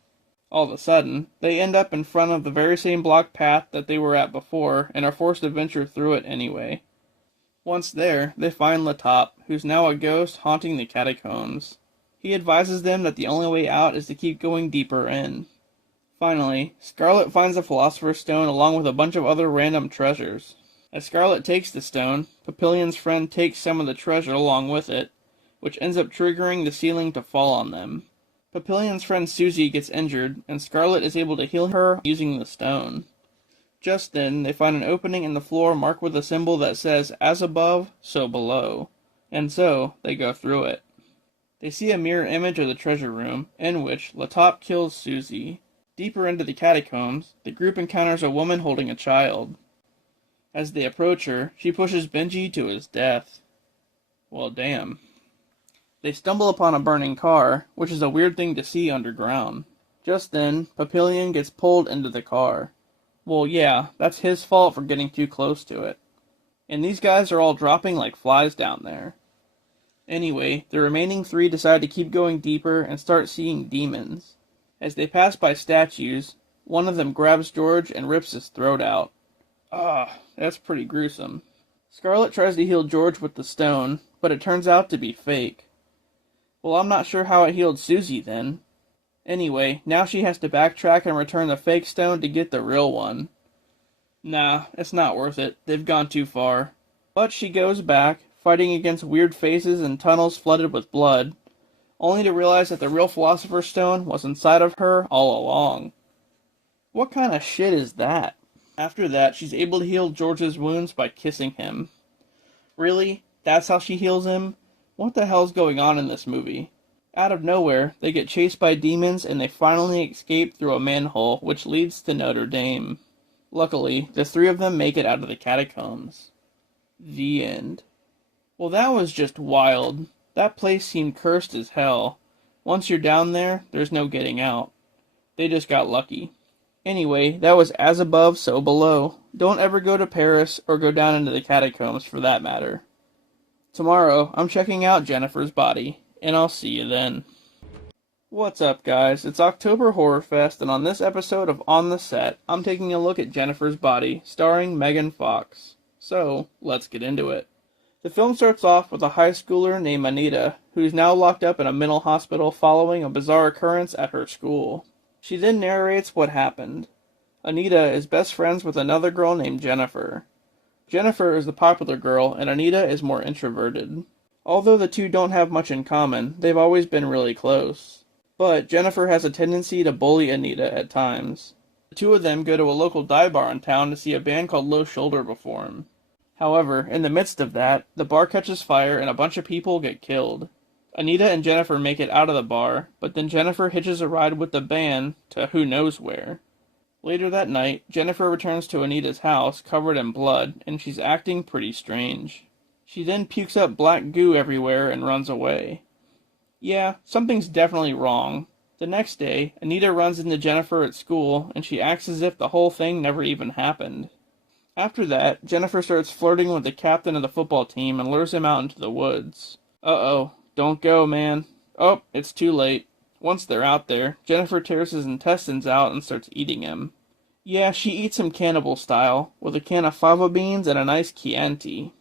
All of a sudden, they end up in front of the very same blocked path that they were at before and are forced to venture through it anyway. Once there, they find La Taupe, who's now a ghost haunting the catacombs. He advises them that the only way out is to keep going deeper in. Finally, Scarlet finds the Philosopher's Stone along with a bunch of other random treasures. As Scarlet takes the stone, Papillion's friend takes some of the treasure along with it, which ends up triggering the ceiling to fall on them. Papillion's friend Susie gets injured, and Scarlet is able to heal her using the stone. Just then, they find an opening in the floor marked with a symbol that says, "As above, so below." And so, they go through it. They see a mirror image of the treasure room, in which Latop kills Susie. Deeper into the catacombs, the group encounters a woman holding a child. As they approach her, she pushes Benji to his death. Well, damn. They stumble upon a burning car, which is a weird thing to see underground. Just then, Papillion gets pulled into the car. Well, yeah, that's his fault for getting too close to it. And these guys are all dropping like flies down there. Anyway, the remaining three decide to keep going deeper and start seeing demons. As they pass by statues, one of them grabs George and rips his throat out. That's pretty gruesome. Scarlet tries to heal George with the stone, but it turns out to be fake. Well, I'm not sure how it healed Susie then. Anyway, now she has to backtrack and return the fake stone to get the real one. Nah, it's not worth it. They've gone too far. But she goes back, fighting against weird faces and tunnels flooded with blood, only to realize that the real Philosopher's Stone was inside of her all along. What kind of shit is that? After that, she's able to heal George's wounds by kissing him. Really? That's how she heals him? What the hell's going on in this movie? Out of nowhere, they get chased by demons and they finally escape through a manhole, which leads to Notre Dame. Luckily, the three of them make it out of the catacombs. The end. Well, that was just wild. That place seemed cursed as hell. Once you're down there, there's no getting out. They just got lucky. Anyway, that was As Above, So Below. Don't ever go to Paris or go down into the catacombs for that matter. Tomorrow, I'm checking out Jennifer's Body, and I'll see you then. What's up, guys? It's October Horrorfest, and on this episode of On the Set, I'm taking a look at Jennifer's Body, starring Megan Fox. So, let's get into it. The film starts off with a high schooler named Anita, who's now locked up in a mental hospital following a bizarre occurrence at her school. She then narrates what happened. Anita is best friends with another girl named Jennifer. Jennifer is the popular girl, and Anita is more introverted. Although the two don't have much in common, they've always been really close. But Jennifer has a tendency to bully Anita at times. The two of them go to a local dive bar in town to see a band called Low Shoulder perform. However, in the midst of that, the bar catches fire and a bunch of people get killed. Anita and Jennifer make it out of the bar, but then Jennifer hitches a ride with the band to who knows where. Later that night, Jennifer returns to Anita's house covered in blood, and she's acting pretty strange. She then pukes up black goo everywhere and runs away. Yeah, something's definitely wrong. The next day, Anita runs into Jennifer at school, and she acts as if the whole thing never even happened. After that, Jennifer starts flirting with the captain of the football team and lures him out into the woods. Uh-oh, don't go, man. Oh, it's too late. Once they're out there, Jennifer tears his intestines out and starts eating him. Yeah, she eats him cannibal style, with a can of fava beans and a nice Chianti.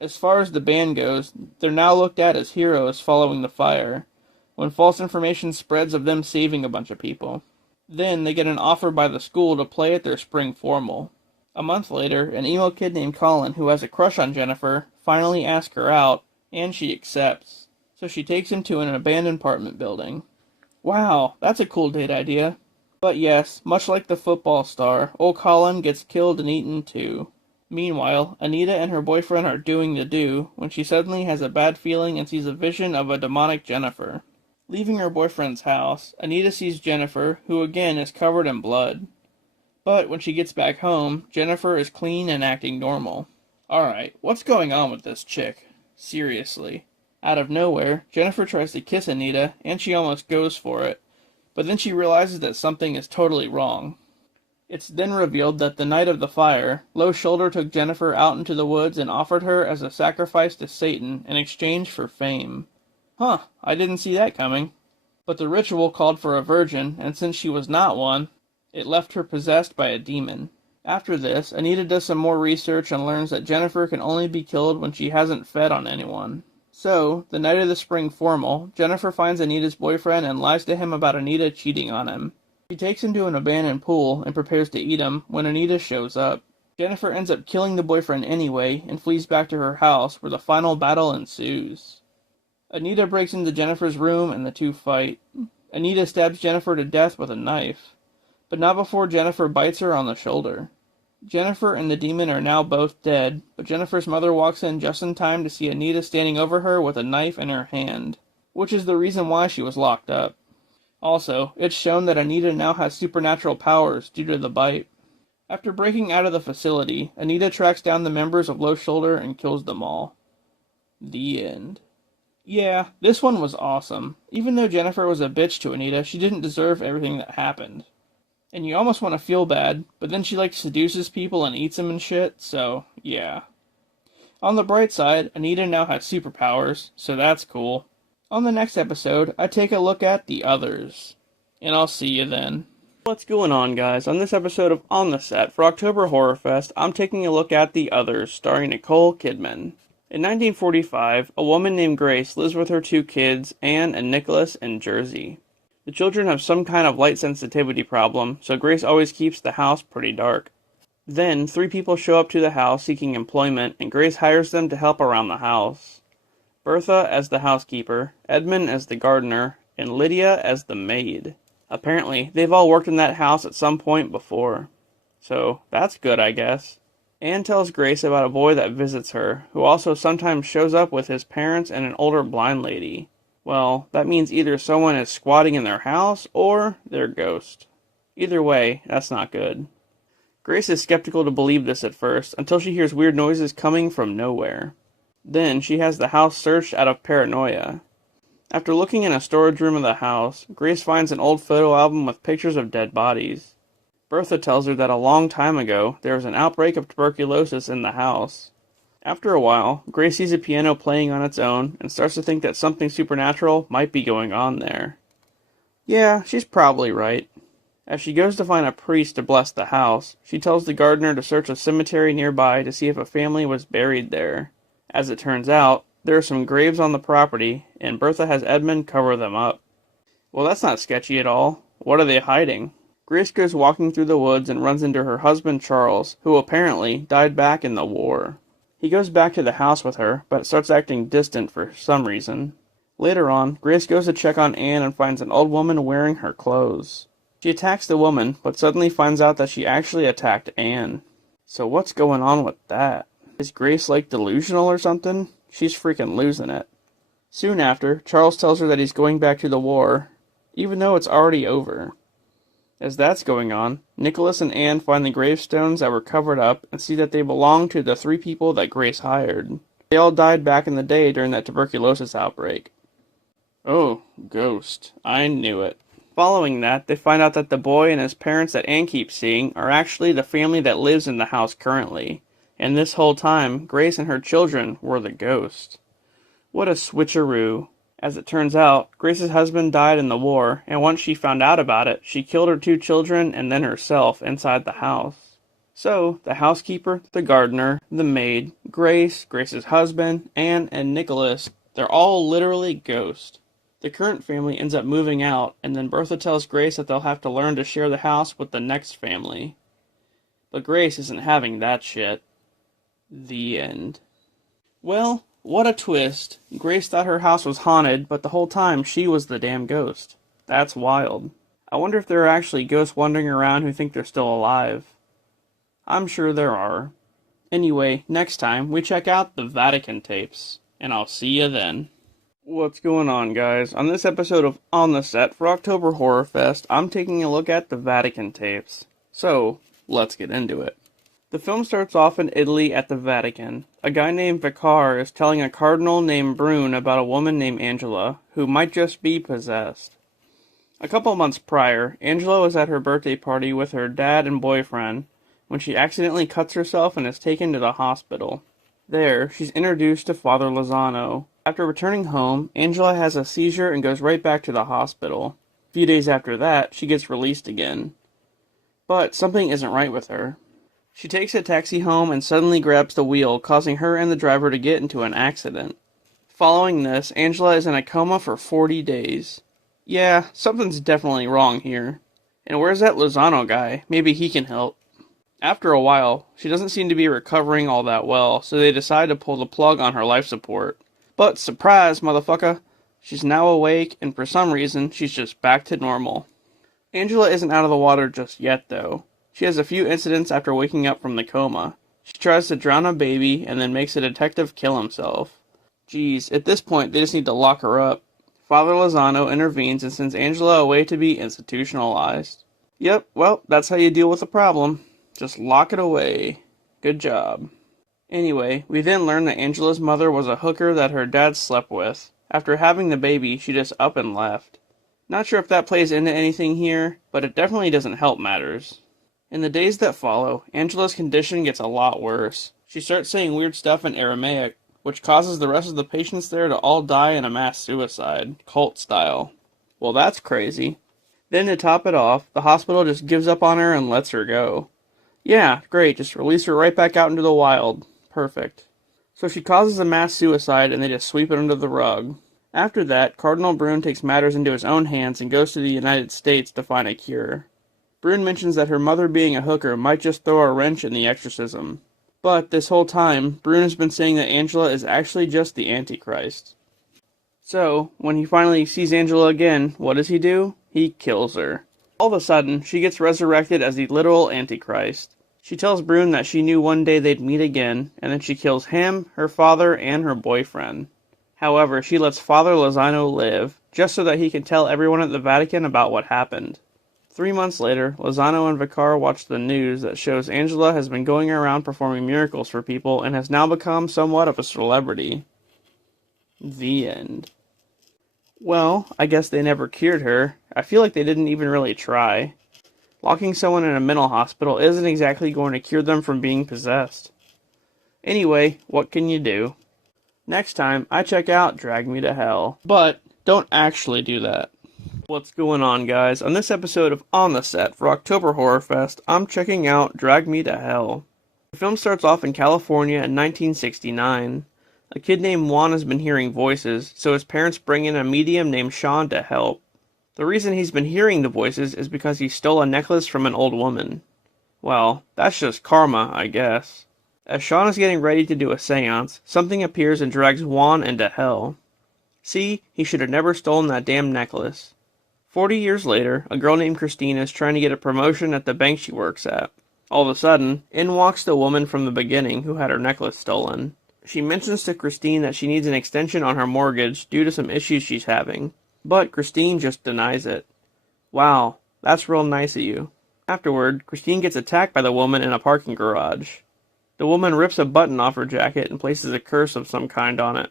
As far as the band goes, they're now looked at as heroes following the fire, when false information spreads of them saving a bunch of people. Then they get an offer by the school to play at their spring formal. A month later, an emo kid named Colin, who has a crush on Jennifer, finally asks her out, and she accepts. So she takes him to an abandoned apartment building. Wow, that's a cool date idea. But yes, much like the football star, old Colin gets killed and eaten too. Meanwhile, Anita and her boyfriend are doing the do, when she suddenly has a bad feeling and sees a vision of a demonic Jennifer. Leaving her boyfriend's house, Anita sees Jennifer, who again is covered in blood. But when she gets back home, Jennifer is clean and acting normal. Alright, what's going on with this chick? Seriously. Out of nowhere, Jennifer tries to kiss Anita, and she almost goes for it. But then she realizes that something is totally wrong. It's then revealed that the night of the fire, Low Shoulder took Jennifer out into the woods and offered her as a sacrifice to Satan in exchange for fame. Huh, I didn't see that coming. But the ritual called for a virgin, and since she was not one, it left her possessed by a demon. After this, Anita does some more research and learns that Jennifer can only be killed when she hasn't fed on anyone. So, the night of the spring formal, Jennifer finds Anita's boyfriend and lies to him about Anita cheating on him. She takes him to an abandoned pool and prepares to eat him when Anita shows up. Jennifer ends up killing the boyfriend anyway and flees back to her house where the final battle ensues. Anita breaks into Jennifer's room and the two fight. Anita stabs Jennifer to death with a knife, but not before Jennifer bites her on the shoulder. Jennifer and the demon are now both dead, but Jennifer's mother walks in just in time to see Anita standing over her with a knife in her hand, which is the reason why she was locked up. Also, it's shown that Anita now has supernatural powers due to the bite. After breaking out of the facility, Anita tracks down the members of Low Shoulder and kills them all. The end. Yeah, this one was awesome. Even though Jennifer was a bitch to Anita, she didn't deserve everything that happened. And you almost want to feel bad, but then she seduces people and eats them and shit, so yeah. On the bright side, Anita now has superpowers, so that's cool. On the next episode, I take a look at The Others. And I'll see you then. What's going on, guys? On this episode of On the Set for October Horrorfest, I'm taking a look at The Others, starring Nicole Kidman. In 1945, a woman named Grace lives with her two kids, Anne and Nicholas, in Jersey. The children have some kind of light sensitivity problem, so Grace always keeps the house pretty dark. Then, three people show up to the house seeking employment, and Grace hires them to help around the house. Bertha as the housekeeper, Edmund as the gardener, and Lydia as the maid. Apparently, they've all worked in that house at some point before. So, that's good, I guess. Anne tells Grace about a boy that visits her, who also sometimes shows up with his parents and an older blind lady. Well, that means either someone is squatting in their house, or they're a ghost. Either way, that's not good. Grace is skeptical to believe this at first, until she hears weird noises coming from nowhere. Then, she has the house searched out of paranoia. After looking in a storage room of the house, Grace finds an old photo album with pictures of dead bodies. Bertha tells her that a long time ago, there was an outbreak of tuberculosis in the house. After a while, Grace sees a piano playing on its own, and starts to think that something supernatural might be going on there. Yeah, she's probably right. As she goes to find a priest to bless the house, she tells the gardener to search a cemetery nearby to see if a family was buried there. As it turns out, there are some graves on the property, and Bertha has Edmund cover them up. Well, that's not sketchy at all. What are they hiding? Grace goes walking through the woods and runs into her husband Charles, who apparently died back in the war. He goes back to the house with her, but starts acting distant for some reason. Later on, Grace goes to check on Anne and finds an old woman wearing her clothes. She attacks the woman, but suddenly finds out that she actually attacked Anne. So what's going on with that? Is Grace delusional or something? She's freaking losing it. Soon after, Charles tells her that he's going back to the war, even though it's already over. As that's going on, Nicholas and Anne find the gravestones that were covered up and see that they belong to the three people that Grace hired. They all died back in the day during that tuberculosis outbreak. Oh, ghost. I knew it. Following that, they find out that the boy and his parents that Anne keeps seeing are actually the family that lives in the house currently. And this whole time, Grace and her children were the ghost. What a switcheroo. As it turns out, Grace's husband died in the war, and once she found out about it, she killed her two children and then herself inside the house. So, the housekeeper, the gardener, the maid, Grace, Grace's husband, Anne, and Nicholas, they're all literally ghosts. The current family ends up moving out, and then Bertha tells Grace that they'll have to learn to share the house with the next family. But Grace isn't having that shit. The end. Well, what a twist. Grace thought her house was haunted, but the whole time she was the damn ghost. That's wild. I wonder if there are actually ghosts wandering around who think they're still alive. I'm sure there are. Anyway, next time we check out the Vatican tapes, and I'll see you then. What's going on, guys? On this episode of On the Set for October Horrorfest, I'm taking a look at the Vatican tapes. So, let's get into it. The film starts off in Italy at the Vatican. A guy named Vicar is telling a cardinal named Brune about a woman named Angela, who might just be possessed. A couple months prior, Angela was at her birthday party with her dad and boyfriend when she accidentally cuts herself and is taken to the hospital. There, she's introduced to Father Lozano. After returning home, Angela has a seizure and goes right back to the hospital. A few days after that, she gets released again. But something isn't right with her. She takes a taxi home and suddenly grabs the wheel, causing her and the driver to get into an accident. Following this, Angela is in a coma for 40 days. Yeah, something's definitely wrong here. And where's that Lozano guy? Maybe he can help. After a while, she doesn't seem to be recovering all that well, so they decide to pull the plug on her life support. But surprise, motherfucker! She's now awake, and for some reason, she's just back to normal. Angela isn't out of the water just yet, though. She has a few incidents after waking up from the coma. She tries to drown a baby, and then makes a detective kill himself. Geez, at this point, they just need to lock her up. Father Lozano intervenes and sends Angela away to be institutionalized. Yep, well, that's how you deal with a problem. Just lock it away. Good job. Anyway, we then learn that Angela's mother was a hooker that her dad slept with. After having the baby, she just up and left. Not sure if that plays into anything here, but it definitely doesn't help matters. In the days that follow, Angela's condition gets a lot worse. She starts saying weird stuff in Aramaic, which causes the rest of the patients there to all die in a mass suicide, cult style. Well, that's crazy. Then to top it off, the hospital just gives up on her and lets her go. Yeah, great, just release her right back out into the wild. Perfect. So she causes a mass suicide and they just sweep it under the rug. After that, Cardinal Brune takes matters into his own hands and goes to the United States to find a cure. Brune mentions that her mother being a hooker might just throw a wrench in the exorcism. But this whole time, Brune has been saying that Angela is actually just the Antichrist. So, when he finally sees Angela again, what does he do? He kills her. All of a sudden, she gets resurrected as the literal Antichrist. She tells Brune that she knew one day they'd meet again, and then she kills him, her father, and her boyfriend. However, she lets Father Lozano live, just so that he can tell everyone at the Vatican about what happened. 3 months later, Lozano and Vicar watch the news that shows Angela has been going around performing miracles for people and has now become somewhat of a celebrity. The end. Well, I guess they never cured her. I feel like they didn't even really try. Locking someone in a mental hospital isn't exactly going to cure them from being possessed. Anyway, what can you do? Next time, I check out Drag Me to Hell. But, don't actually do that. What's going on, guys? On this episode of On the Set for October Horrorfest, I'm checking out Drag Me to Hell. The film starts off in California in 1969. A kid named Juan has been hearing voices, so his parents bring in a medium named Sean to help. The reason he's been hearing the voices is because he stole a necklace from an old woman. Well, that's just karma, I guess. As Sean is getting ready to do a seance, something appears and drags Juan into hell. See, he should have never stolen that damn necklace. 40 years later, a girl named Christine is trying to get a promotion at the bank she works at. All of a sudden, in walks the woman from the beginning who had her necklace stolen. She mentions to Christine that she needs an extension on her mortgage due to some issues she's having, but Christine just denies it. Wow, that's real nice of you. Afterward, Christine gets attacked by the woman in a parking garage. The woman rips a button off her jacket and places a curse of some kind on it.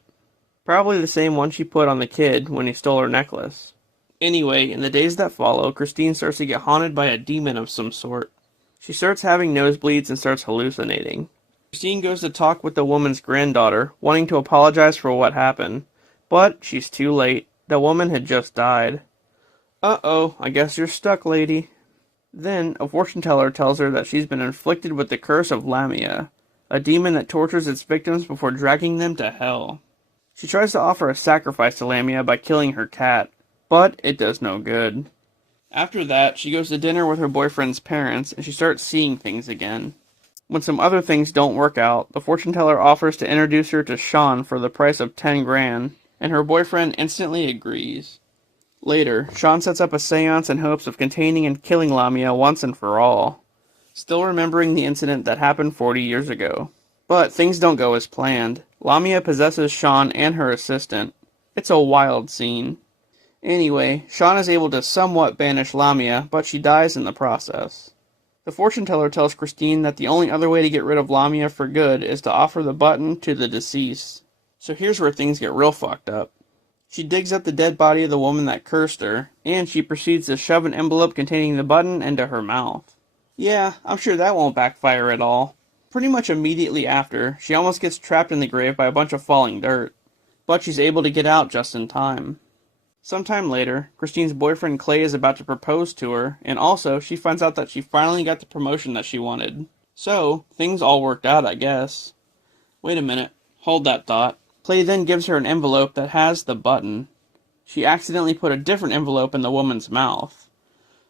Probably the same one she put on the kid when he stole her necklace. Anyway, in the days that follow, Christine starts to get haunted by a demon of some sort. She starts having nosebleeds and starts hallucinating. Christine goes to talk with the woman's granddaughter, wanting to apologize for what happened. But she's too late. The woman had just died. Uh-oh, I guess you're stuck, lady. Then, a fortune teller tells her that she's been inflicted with the curse of Lamia, a demon that tortures its victims before dragging them to hell. She tries to offer a sacrifice to Lamia by killing her cat, but it does no good. After that, she goes to dinner with her boyfriend's parents, and she starts seeing things again. When some other things don't work out, the fortune teller offers to introduce her to Sean for the price of 10 grand, and her boyfriend instantly agrees. Later, Sean sets up a seance in hopes of containing and killing Lamia once and for all, still remembering the incident that happened 40 years ago. But things don't go as planned. Lamia possesses Sean and her assistant. It's a wild scene. Anyway, Sean is able to somewhat banish Lamia, but she dies in the process. The fortune teller tells Christine that the only other way to get rid of Lamia for good is to offer the button to the deceased. So here's where things get real fucked up. She digs up the dead body of the woman that cursed her, and she proceeds to shove an envelope containing the button into her mouth. Yeah, I'm sure that won't backfire at all. Pretty much immediately after, she almost gets trapped in the grave by a bunch of falling dirt, but she's able to get out just in time. Sometime later, Christine's boyfriend Clay is about to propose to her, and also she finds out that she finally got the promotion that she wanted. So, things all worked out, I guess. Wait a minute, hold that thought. Clay then gives her an envelope that has the button. She accidentally put a different envelope in the woman's mouth.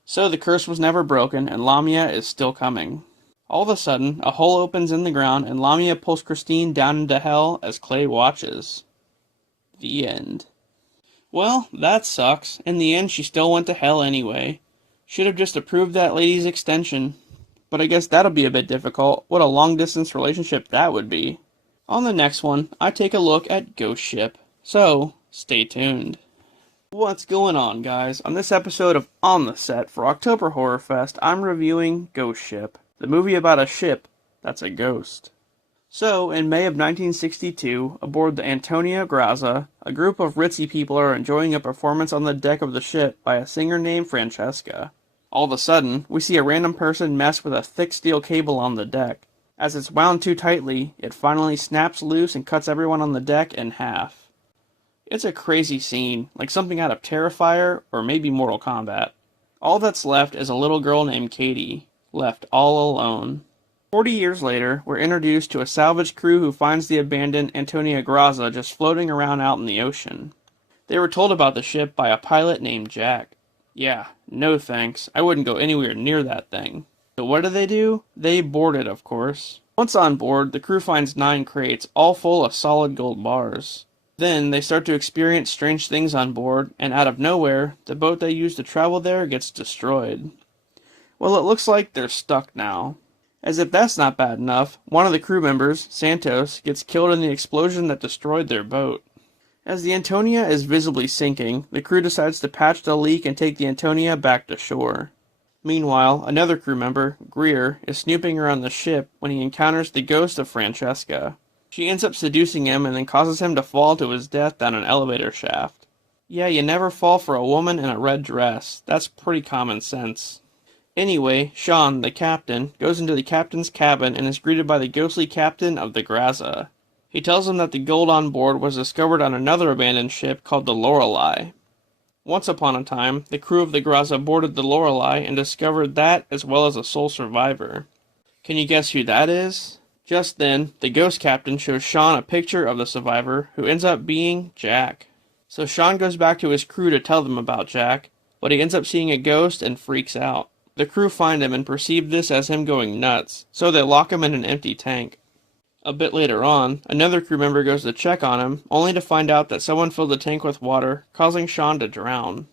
So the curse was never broken, and Lamia is still coming. All of a sudden, a hole opens in the ground, and Lamia pulls Christine down into hell as Clay watches. The end. Well, that sucks. In the end, she still went to hell anyway. Should have just approved that lady's extension. But I guess that'll be a bit difficult. What a long-distance relationship that would be. On the next one, I take a look at Ghost Ship. So, stay tuned. What's going on, guys? On this episode of On the Set for October Horrorfest, I'm reviewing Ghost Ship, the movie about a ship that's a ghost. So, in May of 1962, aboard the Antonia Grazza, a group of ritzy people are enjoying a performance on the deck of the ship by a singer named Francesca. All of a sudden, we see a random person mess with a thick steel cable on the deck. As it's wound too tightly, it finally snaps loose and cuts everyone on the deck in half. It's a crazy scene, like something out of Terrifier or maybe Mortal Kombat. All that's left is a little girl named Katie, left all alone. 40 years later, we're introduced to a salvage crew who finds the abandoned Antonia Grazza just floating around out in the ocean. They were told about the ship by a pilot named Jack. Yeah, no thanks, I wouldn't go anywhere near that thing. So what do? They board it, of course. Once on board, the crew finds 9 crates, all full of solid gold bars. Then, they start to experience strange things on board, and out of nowhere, the boat they used to travel there gets destroyed. Well, it looks like they're stuck now. As if that's not bad enough, one of the crew members, Santos, gets killed in the explosion that destroyed their boat. As the Antonia is visibly sinking, the crew decides to patch the leak and take the Antonia back to shore. Meanwhile, another crew member, Greer, is snooping around the ship when he encounters the ghost of Francesca. She ends up seducing him and then causes him to fall to his death down an elevator shaft. Yeah, you never fall for a woman in a red dress. That's pretty common sense. Anyway, Sean, the captain, goes into the captain's cabin and is greeted by the ghostly captain of the Grazza. He tells him that the gold on board was discovered on another abandoned ship called the Lorelei. Once upon a time, the crew of the Grazza boarded the Lorelei and discovered that as well as a sole survivor. Can you guess who that is? Just then, the ghost captain shows Sean a picture of the survivor, who ends up being Jack. So Sean goes back to his crew to tell them about Jack, but he ends up seeing a ghost and freaks out. The crew find him and perceive this as him going nuts, so they lock him in an empty tank. A bit later on, another crew member goes to check on him, only to find out that someone filled the tank with water, causing Sean to drown.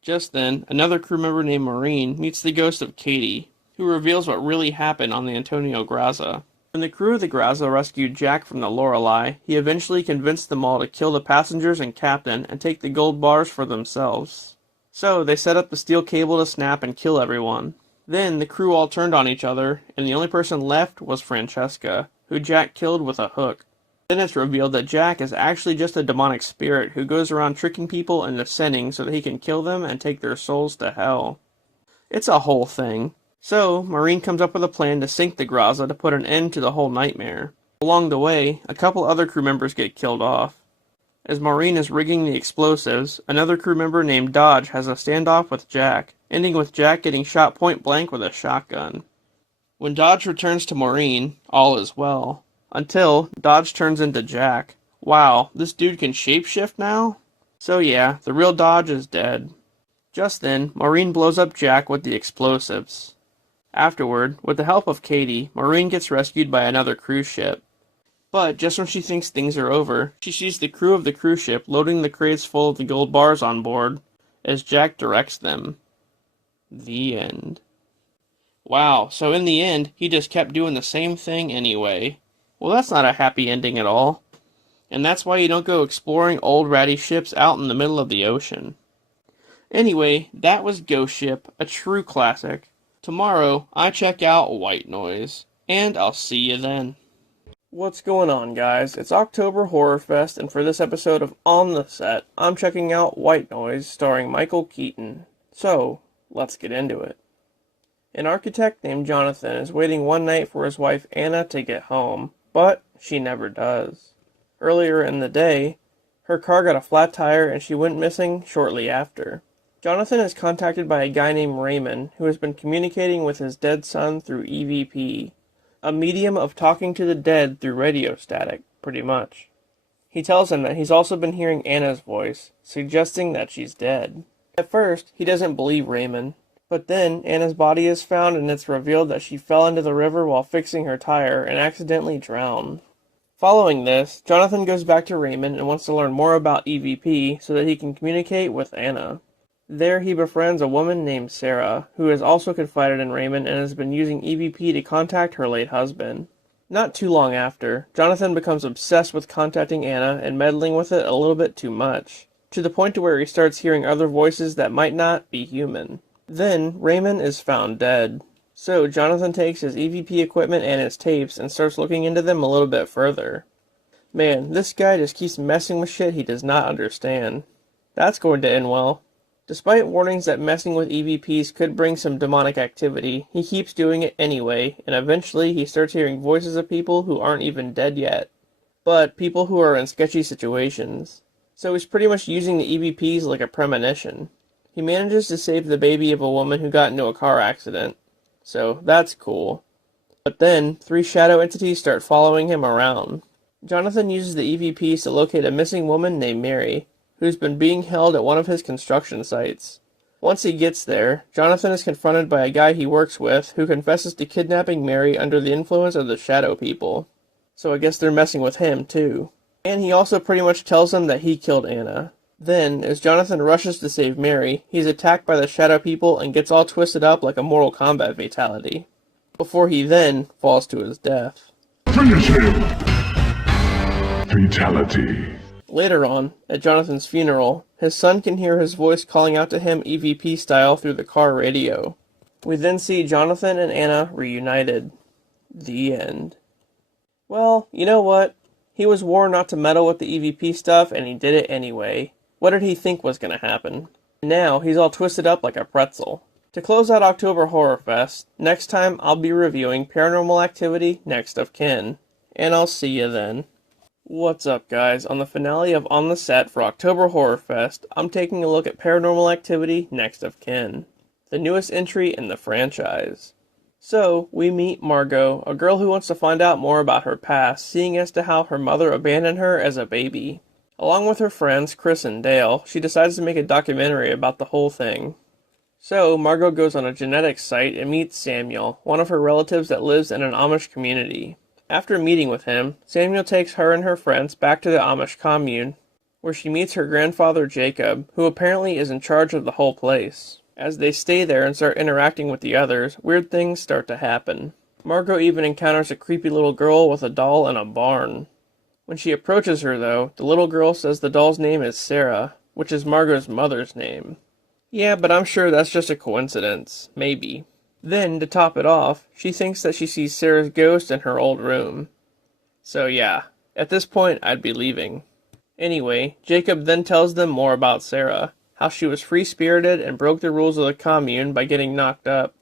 Just then, another crew member named Maureen meets the ghost of Katie, who reveals what really happened on the Antonia Grazza. When the crew of the Grazza rescued Jack from the Lorelei, he eventually convinced them all to kill the passengers and captain and take the gold bars for themselves. So, they set up the steel cable to snap and kill everyone. Then, the crew all turned on each other, and the only person left was Francesca, who Jack killed with a hook. Then it's revealed that Jack is actually just a demonic spirit who goes around tricking people into sinning so that he can kill them and take their souls to hell. It's a whole thing. So, Maureen comes up with a plan to sink the Grazza to put an end to the whole nightmare. Along the way, a couple other crew members get killed off. As Maureen is rigging the explosives, another crew member named Dodge has a standoff with Jack, ending with Jack getting shot point blank with a shotgun. When Dodge returns to Maureen, all is well. Until Dodge turns into Jack. Wow, this dude can shapeshift now? So yeah, the real Dodge is dead. Just then, Maureen blows up Jack with the explosives. Afterward, with the help of Katie, Maureen gets rescued by another cruise ship. But just when she thinks things are over, she sees the crew of the cruise ship loading the crates full of the gold bars on board, as Jack directs them. The end. Wow, so in the end, he just kept doing the same thing anyway. Well, that's not a happy ending at all. And that's why you don't go exploring old ratty ships out in the middle of the ocean. Anyway, that was Ghost Ship, a true classic. Tomorrow, I check out White Noise, and I'll see you then. What's going on, guys? It's October Horrorfest, and for this episode of On the Set, I'm checking out White Noise, starring Michael Keaton. So, let's get into it. An architect named Jonathan is waiting one night for his wife Anna to get home, but she never does. Earlier in the day, her car got a flat tire and she went missing shortly after. Jonathan is contacted by a guy named Raymond, who has been communicating with his dead son through EVP. A medium of talking to the dead through radio static, pretty much. He tells him that he's also been hearing Anna's voice, suggesting that she's dead. At first, he doesn't believe Raymond, but then Anna's body is found and it's revealed that she fell into the river while fixing her tire and accidentally drowned. Following this, Jonathan goes back to Raymond and wants to learn more about EVP so that he can communicate with Anna. There he befriends a woman named Sarah, who has also confided in Raymond and has been using EVP to contact her late husband. Not too long after, Jonathan becomes obsessed with contacting Anna and meddling with it a little bit too much, to the point to where he starts hearing other voices that might not be human. Then, Raymond is found dead. So, Jonathan takes his EVP equipment and his tapes and starts looking into them a little bit further. Man, this guy just keeps messing with shit he does not understand. That's going to end well. Despite warnings that messing with EVPs could bring some demonic activity, he keeps doing it anyway, and eventually he starts hearing voices of people who aren't even dead yet, but people who are in sketchy situations. So he's pretty much using the EVPs like a premonition. He manages to save the baby of a woman who got into a car accident, so that's cool. But then, 3 shadow entities start following him around. Jonathan uses the EVPs to locate a missing woman named Mary, who's been being held at one of his construction sites. Once he gets there, Jonathan is confronted by a guy he works with who confesses to kidnapping Mary under the influence of the shadow people. So I guess they're messing with him too. And he also pretty much tells them that he killed Anna. Then, as Jonathan rushes to save Mary, he's attacked by the shadow people and gets all twisted up like a Mortal Kombat fatality, before he then falls to his death. Finish him! Fatality. Later on, at Jonathan's funeral, his son can hear his voice calling out to him EVP style through the car radio. We then see Jonathan and Anna reunited. The end. Well, you know what? He was warned not to meddle with the EVP stuff, and he did it anyway. What did he think was going to happen? Now, he's all twisted up like a pretzel. To close out October Horrorfest, next time I'll be reviewing Paranormal Activity Next of Kin. And I'll see you then. What's up, guys? On the finale of On the Set for October Horrorfest, I'm taking a look at Paranormal Activity Next of Kin, the newest entry in the franchise. So, we meet Margot, a girl who wants to find out more about her past, seeing as to how her mother abandoned her as a baby. Along with her friends, Chris and Dale, she decides to make a documentary about the whole thing. So, Margot goes on a genetics site and meets Samuel, one of her relatives that lives in an Amish community. After meeting with him, Samuel takes her and her friends back to the Amish commune, where she meets her grandfather Jacob, who apparently is in charge of the whole place. As they stay there and start interacting with the others, weird things start to happen. Margot even encounters a creepy little girl with a doll in a barn. When she approaches her, though, the little girl says the doll's name is Sarah, which is Margot's mother's name. Yeah, but I'm sure that's just a coincidence. Maybe. Then, to top it off, she thinks that she sees Sarah's ghost in her old room. So yeah, at this point I'd be leaving. Anyway, Jacob then tells them more about Sarah, how she was free-spirited and broke the rules of the commune by getting knocked up.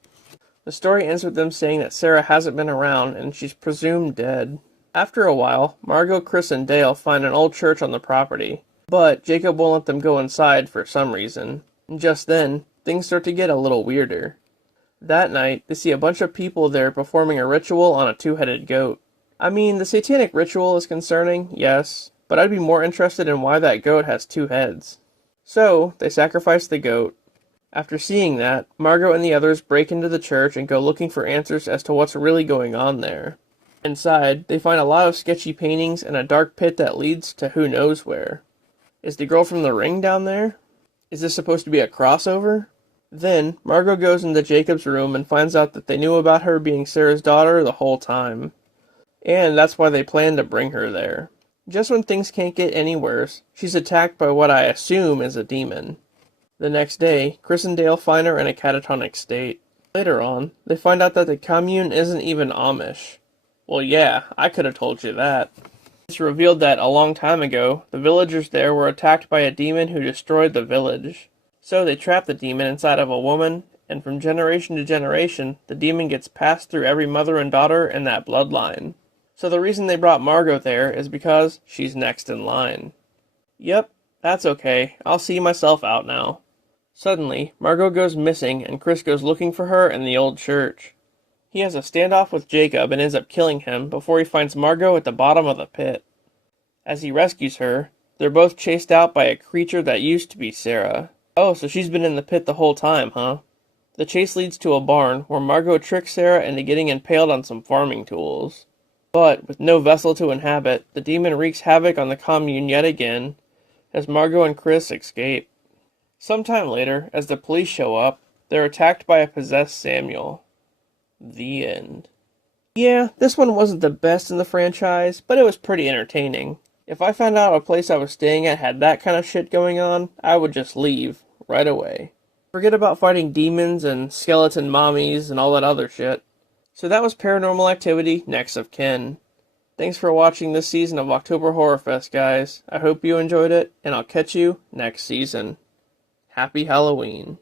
The story ends with them saying that Sarah hasn't been around and she's presumed dead. After a while, Margot, Chris, and Dale find an old church on the property, but Jacob won't let them go inside for some reason. And just then, things start to get a little weirder. That night, they see a bunch of people there performing a ritual on a 2-headed goat. I mean, the satanic ritual is concerning, yes, but I'd be more interested in why that goat has 2 heads. So, they sacrifice the goat. After seeing that, Margot and the others break into the church and go looking for answers as to what's really going on there. Inside, they find a lot of sketchy paintings and a dark pit that leads to who knows where. Is the girl from The Ring down there? Is this supposed to be a crossover? Then, Margot goes into Jacob's room and finds out that they knew about her being Sarah's daughter the whole time. And that's why they planned to bring her there. Just when things can't get any worse, she's attacked by what I assume is a demon. The next day, Chris and Dale find her in a catatonic state. Later on, they find out that the commune isn't even Amish. Well yeah, I could have told you that. It's revealed that a long time ago, the villagers there were attacked by a demon who destroyed the village. So they trap the demon inside of a woman, and from generation to generation, the demon gets passed through every mother and daughter in that bloodline. So the reason they brought Margot there is because she's next in line. Yep, that's okay. I'll see myself out now. Suddenly, Margot goes missing and Chris goes looking for her in the old church. He has a standoff with Jacob and ends up killing him before he finds Margot at the bottom of the pit. As he rescues her, they're both chased out by a creature that used to be Sarah. Oh, so she's been in the pit the whole time, huh? The chase leads to a barn where Margot tricks Sarah into getting impaled on some farming tools. But, with no vessel to inhabit, the demon wreaks havoc on the commune yet again, as Margot and Chris escape. Sometime later, as the police show up, they're attacked by a possessed Samuel. The end. Yeah, this one wasn't the best in the franchise, but it was pretty entertaining. If I found out a place I was staying at had that kind of shit going on, I would just leave, right away. Forget about fighting demons and skeleton mommies and all that other shit. So that was Paranormal Activity, Next of Kin. Thanks for watching this season of October Horrorfest, guys. I hope you enjoyed it, and I'll catch you next season. Happy Halloween.